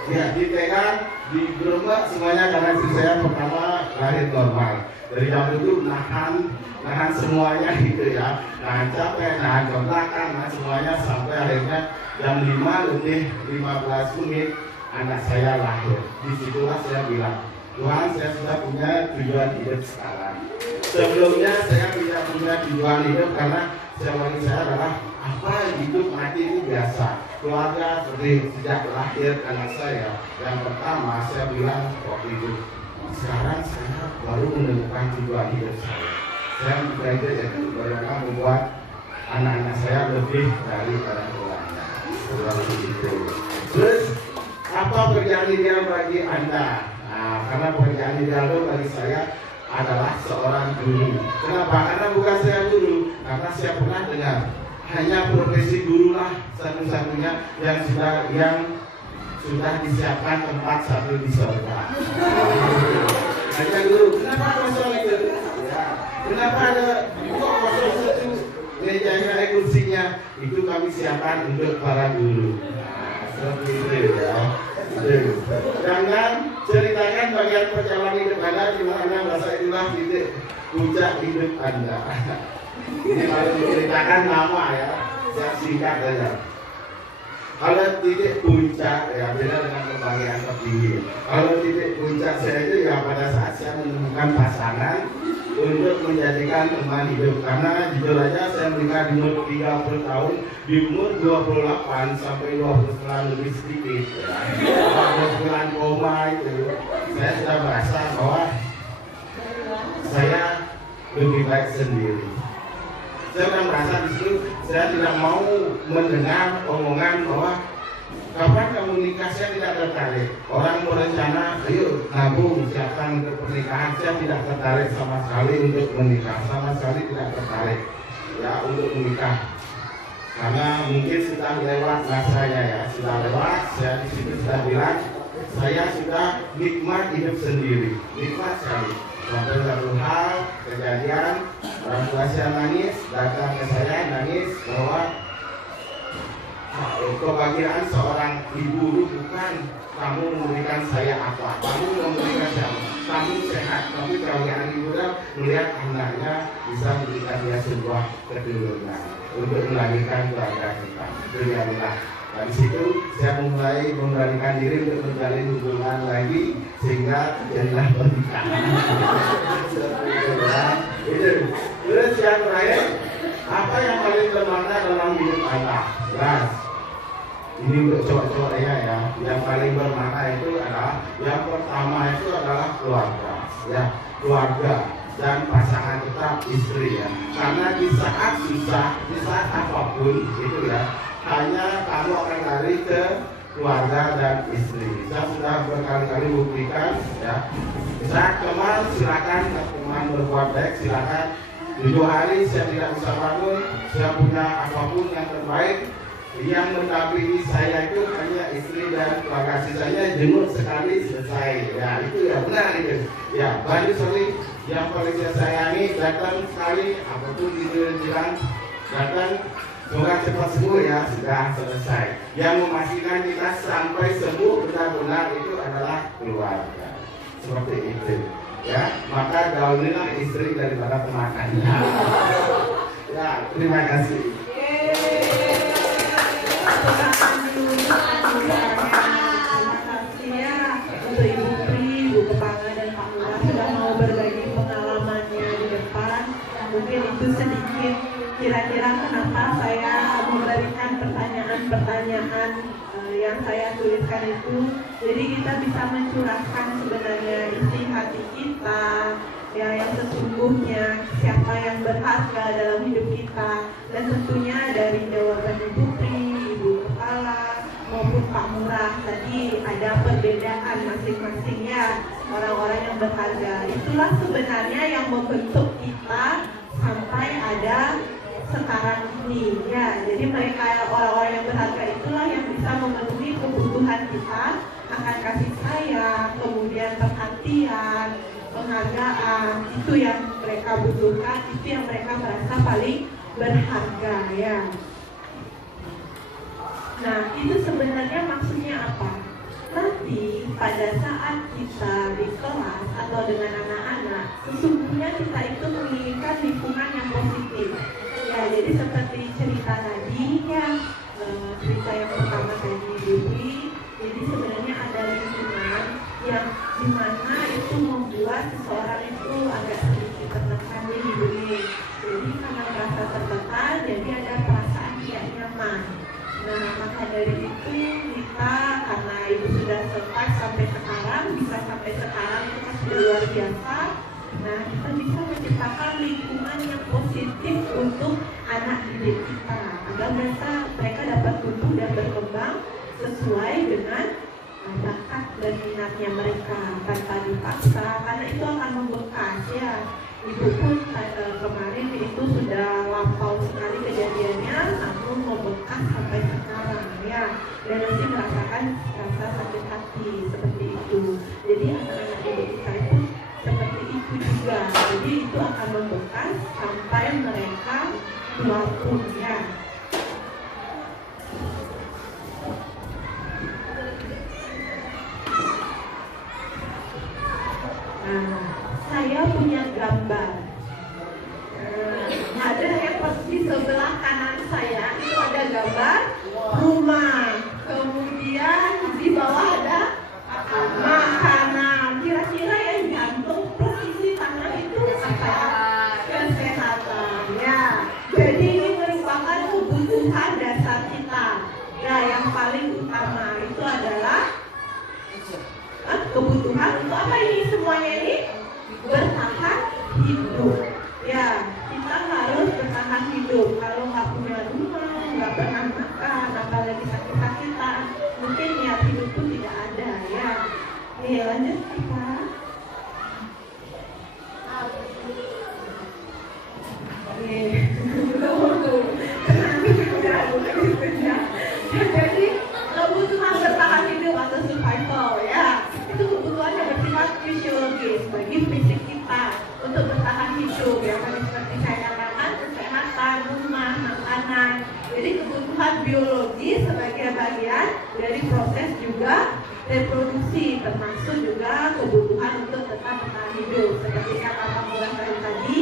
ya dipegang, digerombak semuanya karena istri saya pertama lahir normal. Dari jam itu nahan semuanya gitu ya, nahan capek, nahan kontrakan, nahan semuanya sampai akhirnya jam 5:15 anak saya lahir. Disitulah saya bilang, Tuhan, saya sudah punya tujuan hidup sekarang. Sebelumnya saya tidak punya tujuan hidup karena bagi saya adalah apa hidup mati itu biasa. Keluarga seperti sejak lahir anak saya yang pertama saya bilang waktu itu, sekarang saya baru menemukan tujuan hidup saya. Saya belajar bagaimana membuat anak-anak saya lebih dari orang tuanya. Seperti itu. Terus apa pekerjaan ideal bagi Anda? Nah, karena pekerjaan ideal bagi saya adalah seorang guru. Kenapa? Karena bukan saya guru, karena saya pernah dengar hanya profesi guru lah satu-satunya yang sudah disiapkan tempat satu di surga. Hanya guru. Kenapa kosong itu? Ya. Kenapa ada kok kosong satu mejanya, kursinya? Itu kami siapkan untuk para guru. Nah, seperti itu ya. Jangan ceritakan bagian perjalanan hidup Anda di mana bahasa itulah titik puncak hidup Anda. Ini kalau diceritakan nama ya, saya singkat saja. Kalau titik puncak ya beda dengan kebahagiaan tertinggi. Kalau titik puncak saya itu ya pada saat saya menemukan pasangan untuk menjadikan teman hidup. Karena jujur aja saya menikah di umur 30 tahun, di umur 28 sampai 29 lebih sedikit ya. 20 bulan koma itu saya sudah merasa bahwa saya lebih baik sendiri. Saya sudah merasa di situ saya tidak mau mendengar omongan bahwa kapan kamu nikah, saya tidak tertarik. Orang berencana, ayo nabung, siapkan untuk pernikahan, saya tidak tertarik sama sekali untuk menikah, sama sekali tidak tertarik ya untuk menikah. Karena mungkin sudah lewat masanya ya, sudah lewat. Saya di situ sudah bilang, saya sudah nikmat hidup sendiri, nikmat sekali. Sampai satu hal kejadian, orang tua saya nangis, datang ke saya nangis bahwa kebahagiaan seorang ibu bukan kamu memberikan saya apa, kamu memberikan saya, kamu sehat, tapi kebahagiaan ibu adalah melihat anaknya bisa memberikan dia sebuah keturunan untuk melahirkan keluarga kita. Demikianlah. Dari situ saya mulai memberanikan diri untuk menjalin hubungan lagi sehingga jadilah pernikahan. Terus yang terakhir, apa yang paling bermakna dalam hidup Anda? Jelas. Ini untuk cowok-cowok ya. Yang paling bermakna itu adalah yang pertama itu adalah keluarga, ya, keluarga dan pasangan tetap istri ya. Karena di saat susah, di saat apapun itu ya, hanya kamu akan lari ke keluarga dan istri. Saya sudah berkali-kali buktikan ya. Saat teman silakan, teman berbuat baik silakan. 7 hari saya tidak bisa bangun, saya punya apapun yang terbaik. Yang mendampingi saya itu hanya istri dan keluarga, sisanya jenguk sekali selesai. Ya itu ya benar itu. Ya banyak sekali yang paling saya sayangi datang sekali, apapun itu bilang datang. Semoga cepat sembuh ya, sudah selesai. Yang memastikan kita sampai sembuh benar-benar itu adalah keluarga. Seperti itu. Ya, maka gaulilah istri daripada pemakannya. Ya, terima kasih. Untuk Ibu Pri, Ibu Kepala dan Pak Lurah sudah mau berbagi pengalamannya di depan. Mungkin itu sedikit kira-kira kenapa saya memberikan pertanyaan-pertanyaan yang saya tuliskan itu. Jadi kita bisa mencurahkan sebenarnya isi hati kita ya, yang sesungguhnya siapa yang berharga dalam hidup kita. Dan tentunya dari jawaban Ibu Pri, Ibu Kepala maupun Pak Murah tadi ada perbedaan masing-masingnya orang-orang yang berharga. Itulah sebenarnya yang membentuk kita sampai ada sekarang ini ya. Jadi mereka orang-orang yang berharga itulah yang bisa memenuhi kebutuhan kita akan kasih sayang, kemudian perhatian, penghargaan, itu yang mereka butuhkan, itu yang mereka merasa paling berharga ya. Nah, itu sebenarnya maksudnya apa? Nanti pada saat kita di kelas atau dengan anak-anak, sesungguhnya kita itu menginginkan lingkungan yang positif. Ya, jadi seperti cerita tadi ya, cerita yang pertama tadi Dewi. Jadi sebenarnya ada lingkungan yang dimana itu membuat seseorang itu agak sedikit tertekan di hidupnya. Jadi karena merasa tertekan, jadi ada perasaan tidak nyaman. Nah, maka dari itu kita, karena ibu sudah sempat sampai sekarang, bisa sampai sekarang itu kan sudah luar biasa. Nah, kita bisa menciptakan lingkungan yang positif untuk anak didik kita agar mereka dapat tumbuh dan berkembang sesuai dengan bakat dan minatnya mereka tanpa dipaksa, karena itu akan membekas ya. Ibu pun kemarin itu sudah lampau sekali kejadiannya, namun membekas sampai sekarang ya, dan masih merasakan rasa sakit hati seperti itu. Jadi anak-anak ibu kita itu seperti itu juga, jadi itu akan membekas sampai mereka tua pun ya. Nah, saya punya gambar. Ada yang di sebelah kanan saya itu ada gambar rumah. Kemudian di bawah ada makanan. Kira-kira yang gantung posisi tangan itu apa? Kesehatan. Ya. Jadi ini merupakan kebutuhan dasar kita. Ya, yang paling utama itu adalah kebutuhan untuk apa ini semuanya ini? Bertahan hidup. Ya, kita harus bertahan hidup. Kalau nggak punya rumah, nggak pernah makan, apalagi sakit-sakitan, mungkin niat hidup pun tidak ada ya. Oke, lanjut kita. Oke, jadi kebutuhan bertahan hidup atau survival ya, itu kebutuhan yang bersifat fisiologis bagi fisik kita untuk bertahan hidup ya, seperti saya katakan kesehatan, rumah, makanan. Jadi kebutuhan biologis sebagai bagian dari proses juga reproduksi, termasuk juga kebutuhan untuk tetap bertahan hidup. Seperti kata Pak Mulan tadi,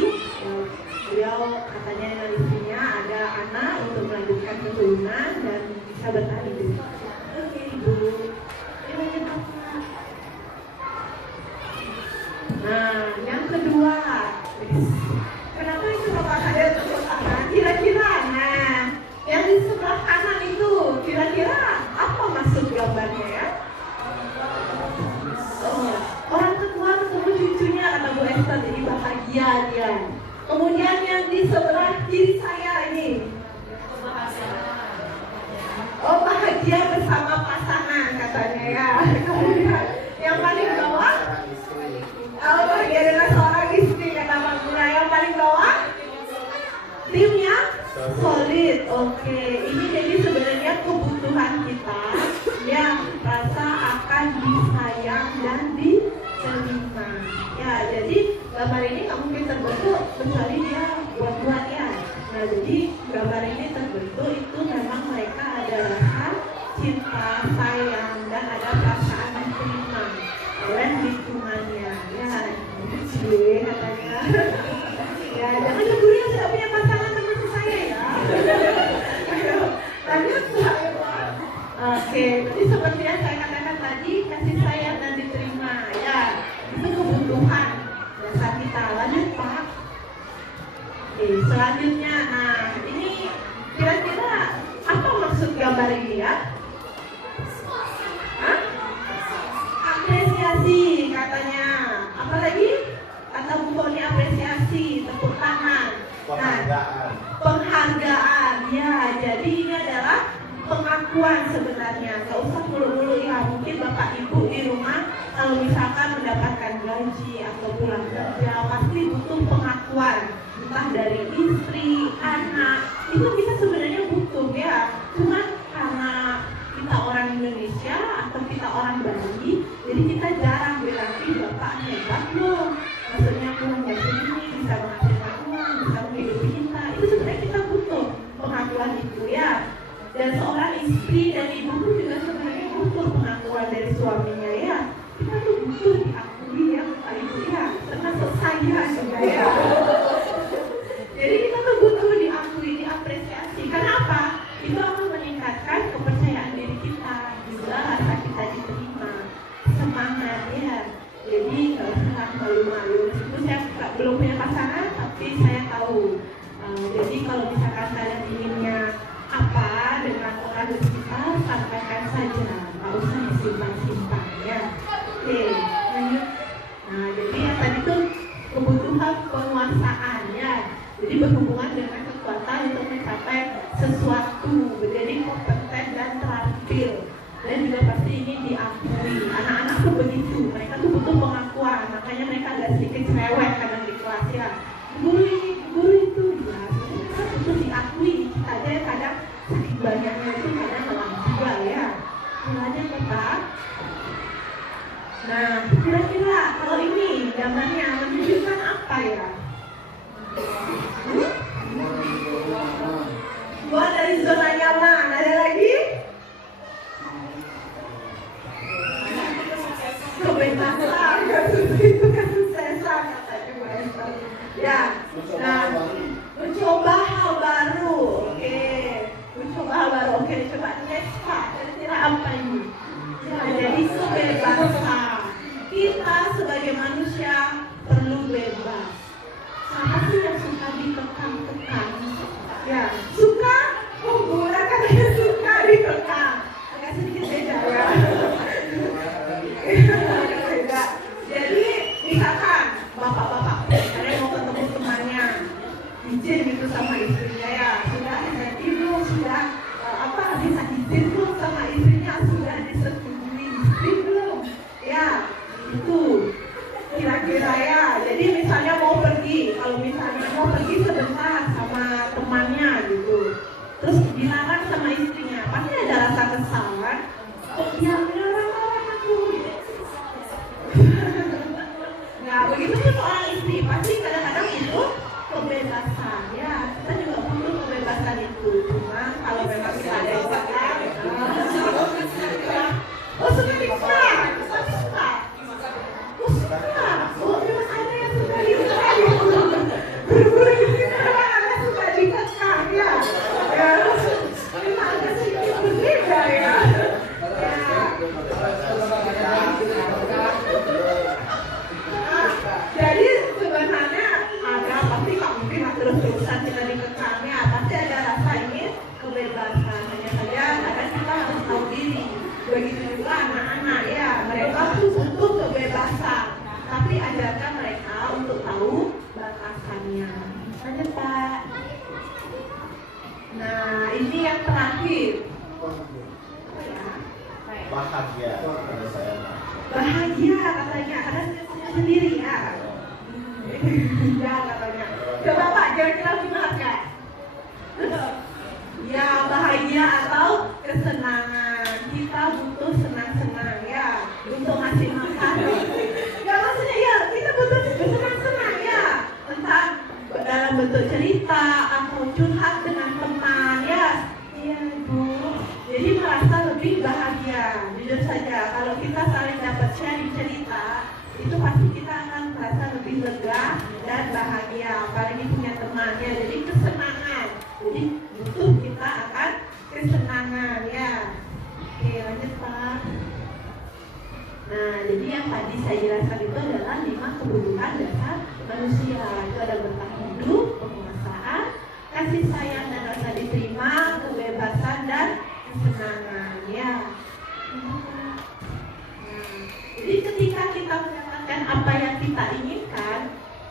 beliau katanya analisisnya ada anak untuk melanjutkan keturunan dan bisa bertahan hidup. Oke Ibu, lanjut apa? Nah, yang kedua, kenapa itu Bapak ada tepuk tangan? Kira-kira, nah, yang di sebelah kanan itu, kira-kira apa maksud gambarnya ya? Oh, orang tua ketemu cucunya, kata Bu Esther, jadi bahagia dia. Kemudian yang di sebelah kiri saya ini, oh bahagia bersama pasangan katanya ya. Kemudian yang paling bawah, oh bahagia dengan seorang istri kata Pak Guna. Yang paling bawah, timnya solid. Oke, ini jadi sebenarnya kebutuhan kita yang rasa akan disayang dan diterima. Ya, jadi gambar ini nggak mungkin terbentuk kecuali dia buat-buat ya. Nah, jadi gambar ini terbentuk itu memang mereka ada rasa cinta, sayang, dan ada perasaan diterima oleh lingkungannya. Ya, gue katanya. Ya, jangan cemburu yang sudah punya pasangan seperti saya ya. Lanjut. Oke, jadi seperti yang saya katakan tadi, kasih sayang dan diterima. Ya, itu kebutuhan dasar kita. Lanjut Pak. Oke, selanjutnya, nah ini kira-kira apa maksud gambar ini ya? Hah? Apresiasi katanya. Apalagi? Kata Bu Foni apresiasi, tepuk tangan. Nah, penghargaan. Ya, jadi ini adalah pengakuan sebenarnya. Gak usah mulu-mulu ya. Mungkin Bapak Ibu di rumah kalau misalkan mendapatkan gaji atau pulang kerja pasti butuh pengakuan. Entah dari istri, anak, itu kita sebenarnya butuh ya. Cuman karena kita orang Indonesia atau kita orang Bali, jadi kita jarang bilang, ih Bapak hebat loh, pengakuan itu ya. Dan seorang istri dan ibu pun juga sebenarnya butuh pengakuan dari suaminya ya. Kita tuh butuh diakui ya Bapak Ibu ya, termasuk saya juga ya. Jadi kita tuh butuh diakui, diapresiasi. Kenapa? Itu akan meningkatkan kepercayaan diri kita, juga rasa kita diterima, semangat ya. Jadi nggak usah malu-malu. Meskipun saya belum punya pasangan, tapi saya tahu. Jadi kalau misalkan kalian inginnya apa dengan orang di sekitar, sampaikan saja, nggak usah disimpan-simpan ya. Oke, lanjut. Nah, jadi yang tadi tuh kebutuhan penguasaan ya. Jadi berhubungan dengan kekuatan untuk mencapai sesuatu, menjadi kompeten dan terampil. Dan juga pasti ini diakui. Anak-anak tuh begitu, mereka tuh butuh pengakuan. Makanya mereka agak sedikit cerewet kadang di kelas ya. Guru ini, guru itu, ya. Mereka butuh diakui. Kita aja kadang sakit banyaknya itu kadang lelah juga ya. Mulanya Bapak. Nah, kira-kira kalau ini gambarnya menunjukkan apa ya? Keluar dari zona nyaman. Ada lagi? Kebebasan. Itu kesuksesan katanya Mbak Esther. Ya. Nah, mencoba hal baru. Oke. Mencoba hal baru. Oke, coba next Pak. Kira-kira apa ini? Ya, jadi kebebasan. Kita sebagai manusia perlu bebas. Siapa sih yang suka dikekang-kekang? Ya, suka? Oh, bukan katanya suka dikekang. Agak sedikit beda ya. Beda. Jadi, misalkan bapak-bapak kalian mau ketemu temannya, izin gitu sama istrinya ya, sudah jadi belum, sudah bisa izin belum sama istrinya, sudah disetujui istri belum? Ya, itu kira-kira ya. Jadi misalnya mau pergi, kalau misalnya mau pergi sebentar sama temannya gitu, terus dilarang sama istrinya, pasti ada rasa kesal kan? Oh ya, larang aku. Nah, begitu pun seorang istri pasti kadang-kadang butuh kebebasan ya. Kita juga butuh kebebasan itu. Cuma kalau memang kita ada yang pakai, oh suka dikekang, tapi suka. Oh, memang ada yang suka dikekang. Berburu di sini memang ada suka dikekang ya. Ya, memang agak sedikit berbeda ya. Jadi sebenarnya ada pasti nggak mungkin terus-terusan kita dikekangnya. Pasti ada rasa ingin kebebasan. Hanya saja kadang kita harus tahu diri. Begitu juga anak-anak ya, mereka tuh butuh kebebasan. Tapi ajarkan mereka untuk tahu batasannya. Lanjut Pak. Nah, ini yang terakhir. Bahagia pada saya. Bahagia katanya, karena sendiri ya. Ya katanya. Coba Pak, kira-kira gimana Kak? Ya, bahagia atau kesenangan. Kita butuh senang-senang ya, untuk ngasih makan. Ya maksudnya ya, kita butuh bersenang-senang ya. Entah dalam bentuk cerita atau curhat dengan teman ya. Iya Bu. Jadi merasa lebih bahagia. Jujur saja, kalau kita saling dapat sharing cerita, itu pasti kita akan merasa lebih lega dan bahagia. Apalagi punya temannya, jadi kesenangan. Jadi butuh kita akan kesenangan ya. Oke, lanjut Pak. Nah, jadi yang tadi saya jelaskan itu adalah 5 kebutuhan dasar manusia. Itu ada bertahan hidup, penguasaan, kasih sayang dan rasa diterima, kebebasan dan kesenangan ya. Nah, jadi ketika kita mendapatkan apa yang kita inginkan,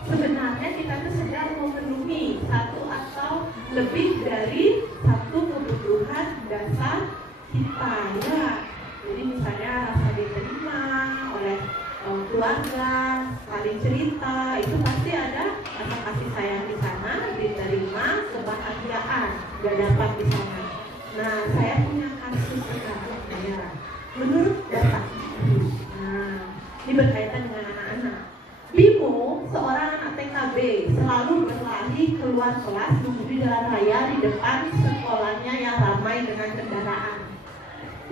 sebenarnya kita tuh sedang memenuhi satu atau lebih dari satu kebutuhan dasar kita ya. Jadi misalnya rasa diterima oleh keluarga, saling cerita, itu pasti ada rasa kasih sayang di sana, diterima, kebahagiaan gak dapat di sana. Nah, saya punya kasus sekarang ya. Menurut data, nah ini berkaitan dengan anak-anak. Bimo, seorang anak TKB, selalu berlari keluar kelas menghubungi jalan raya di depan sekolahnya yang ramai dengan kendaraan.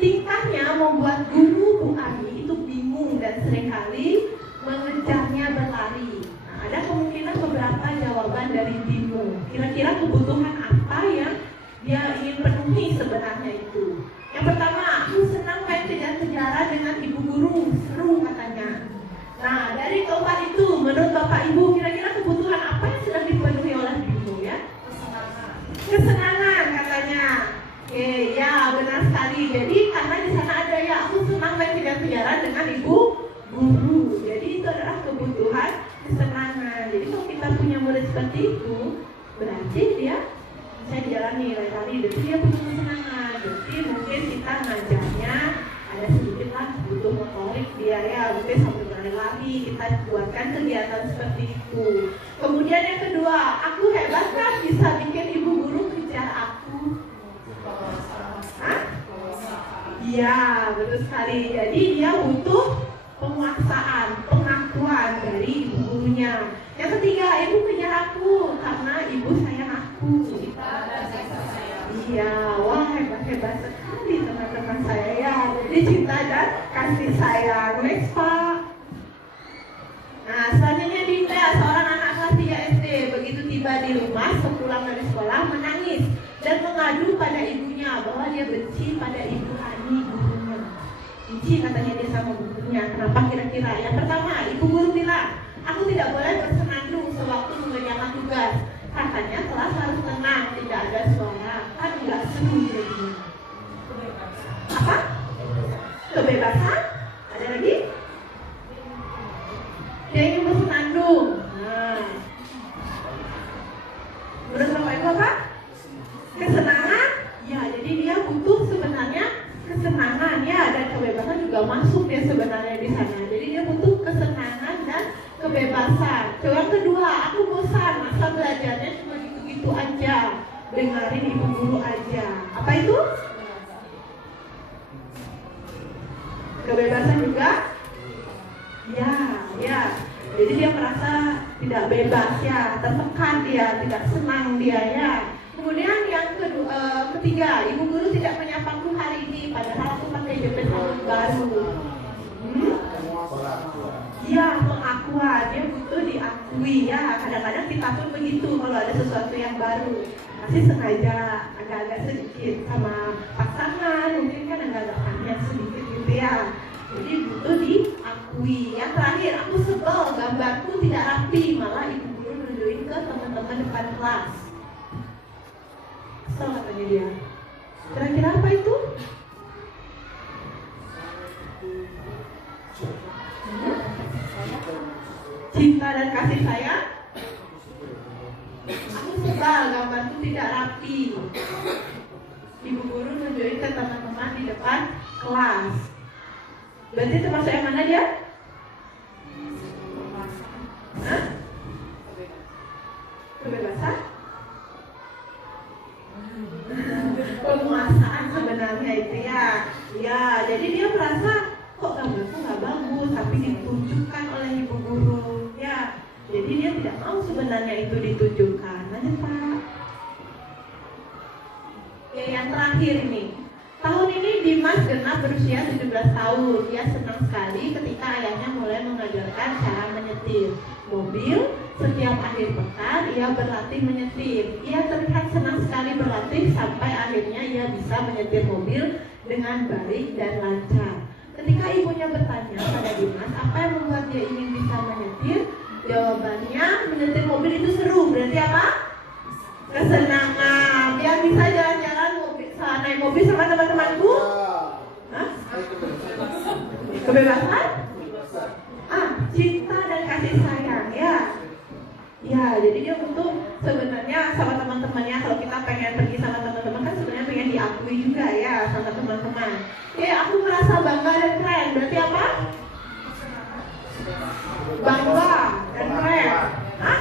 Tingkahnya membuat guru Bu Ani itu bingung dan seringkali mengejarnya berlari. Nah, ada kemungkinan beberapa jawaban dari Bimo. Kira-kira kebutuhan apa yang dia ingin penuhi sebenarnya itu? Yang pertama, aku senang main kejar-kejaran dengan ibu guru, seru katanya. Nah, dari keempat itu, menurut Bapak Ibu, kira-kira kebutuhan apa yang sedang dipenuhi oleh Bimo ya? Kesenangan katanya. Oke, ya benar sekali. Jadi karena di sana ada ya, aku senang main kejar-kejaran dengan ibu guru. Jadi itu adalah kebutuhan kesenangan. Jadi kalau kita punya murid seperti itu, berarti dia saya dijalani lari-lari, jadi dia punya kesenangan. Jadi mungkin kita ngajarnya ada sedikit lah butuh motorik dia ya, mungkin sambil berlari-lari kita buatkan kegiatan seperti itu. Kemudian yang kedua, aku hebat kan bisa bikin ibu guru kejar aku. Hah? Iya, betul sekali. Jadi dia butuh penguasaan, pengakuan dari ibu gurunya. Yang ketiga, ibu kejar aku karena ibu sayang aku. Iya, wah hebat-hebat sekali teman-teman saya ya. Jadi cinta dan kasih sayang. Next Pak. Nah, selanjutnya Dinda, seorang anak kelas 3 SD. Begitu tiba di rumah, sepulang dari sekolah menangis dan mengadu pada ibunya bahwa dia benci pada ibu Ani gurunya. Benci katanya dia sama gurunya. Kenapa kira-kira? Yang pertama, ibu guru bilang, aku tidak boleh bersenandung sewaktu mengerjakan tugas. Katanya kelas harus tenang, tidak ada suara. Kan enggak seru jadinya. Apa? Kebebasan? Ada lagi? Dia ingin bersenandung. Nah, menurut Bapak Ibu apa? Kesenangan? Ya, jadi dia butuh sebenarnya kesenangan ya, dan kebebasan juga masuk ya sebenarnya di sana. Jadi dia butuh kesenangan dan kebebasan. Yang kedua, aku bosan, masa belajarnya cuma gitu-gitu aja, dengerin ibu guru aja. Apa itu? Kebebasan juga? Ya, ya. Jadi dia merasa tidak bebas ya, tertekan dia, tidak senang dia ya. Kemudian yang ketiga, ibu guru tidak menyapaku hari ini, padahal aku pakai jepit rambut baru. Iya, pengakuan, dia butuh diakui ya. Kadang-kadang kita pun begitu kalau ada sesuatu yang baru. Pasti sengaja agak-agak sedikit sama pasangan, mungkin kan agak-agak panik sedikit gitu ya. Jadi butuh diakui. Yang terakhir, aku sebel gambarku tidak rapi, malah ibu guru nunjukin ke teman-teman depan kelas. Kesel katanya dia. Kira-kira apa itu? Cinta dan kasih sayang. Aku sebel gambarku tidak rapi. Ibu guru nunjukin ke teman-teman di depan kelas. Berarti termasuk yang mana dia? Hah? Kebebasan? Penguasaan sebenarnya itu ya. Ya, jadi dia merasa kok gambarku nggak bagus, tapi ditunjukkan oleh ibu guru. Ya, jadi dia tidak mau sebenarnya itu ditunjukkan. Lanjut Pak. Oke, yang terakhir nih. Tahun ini Dimas genap berusia 17 tahun. Dia senang sekali ketika ayahnya mulai mengajarkan cara menyetir mobil. Setiap akhir pekan ia berlatih menyetir. Ia terlihat senang sekali berlatih sampai akhirnya ia bisa menyetir mobil dengan baik dan lancar. Ketika ibunya bertanya pada Dimas apa yang membuat dia ingin bisa menyetir, jawabannya menyetir mobil itu seru. Berarti apa? Kesenangan. Dia bisa jalan-jalan naik mobil sama teman-temanku. Hah? Kebebasan? Cinta dan kasih sayang ya. Ya, jadi dia butuh sebenarnya sama teman-temannya. Kalau kita pengen pergi sama teman-teman kan sebenarnya pengen diakui juga ya sama teman-teman. Aku merasa bangga dan keren. Berarti apa? Bangga dan keren.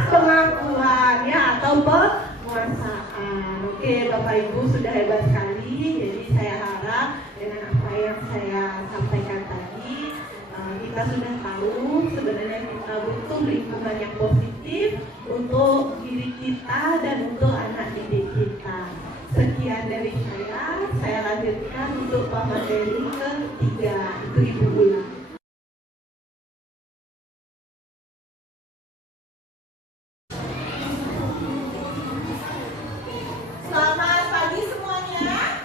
Pengakuan ya atau penguasaan. Oke, Bapak Ibu sudah hebat sekali. Jadi saya harap dengan apa yang saya sampaikan tadi, kita sudah tahu sebenarnya kita butuh lingkungan yang positif untuk diri kita dan untuk anak kita. didik kita. Sekian dari saya lanjutkan untuk pemateri ketiga, itu Ibu ulang. Selamat pagi semuanya.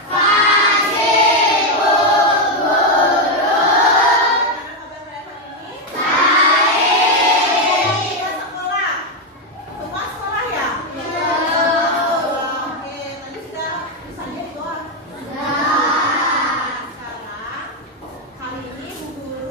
Kali ini Bu Guru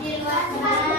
di luar sana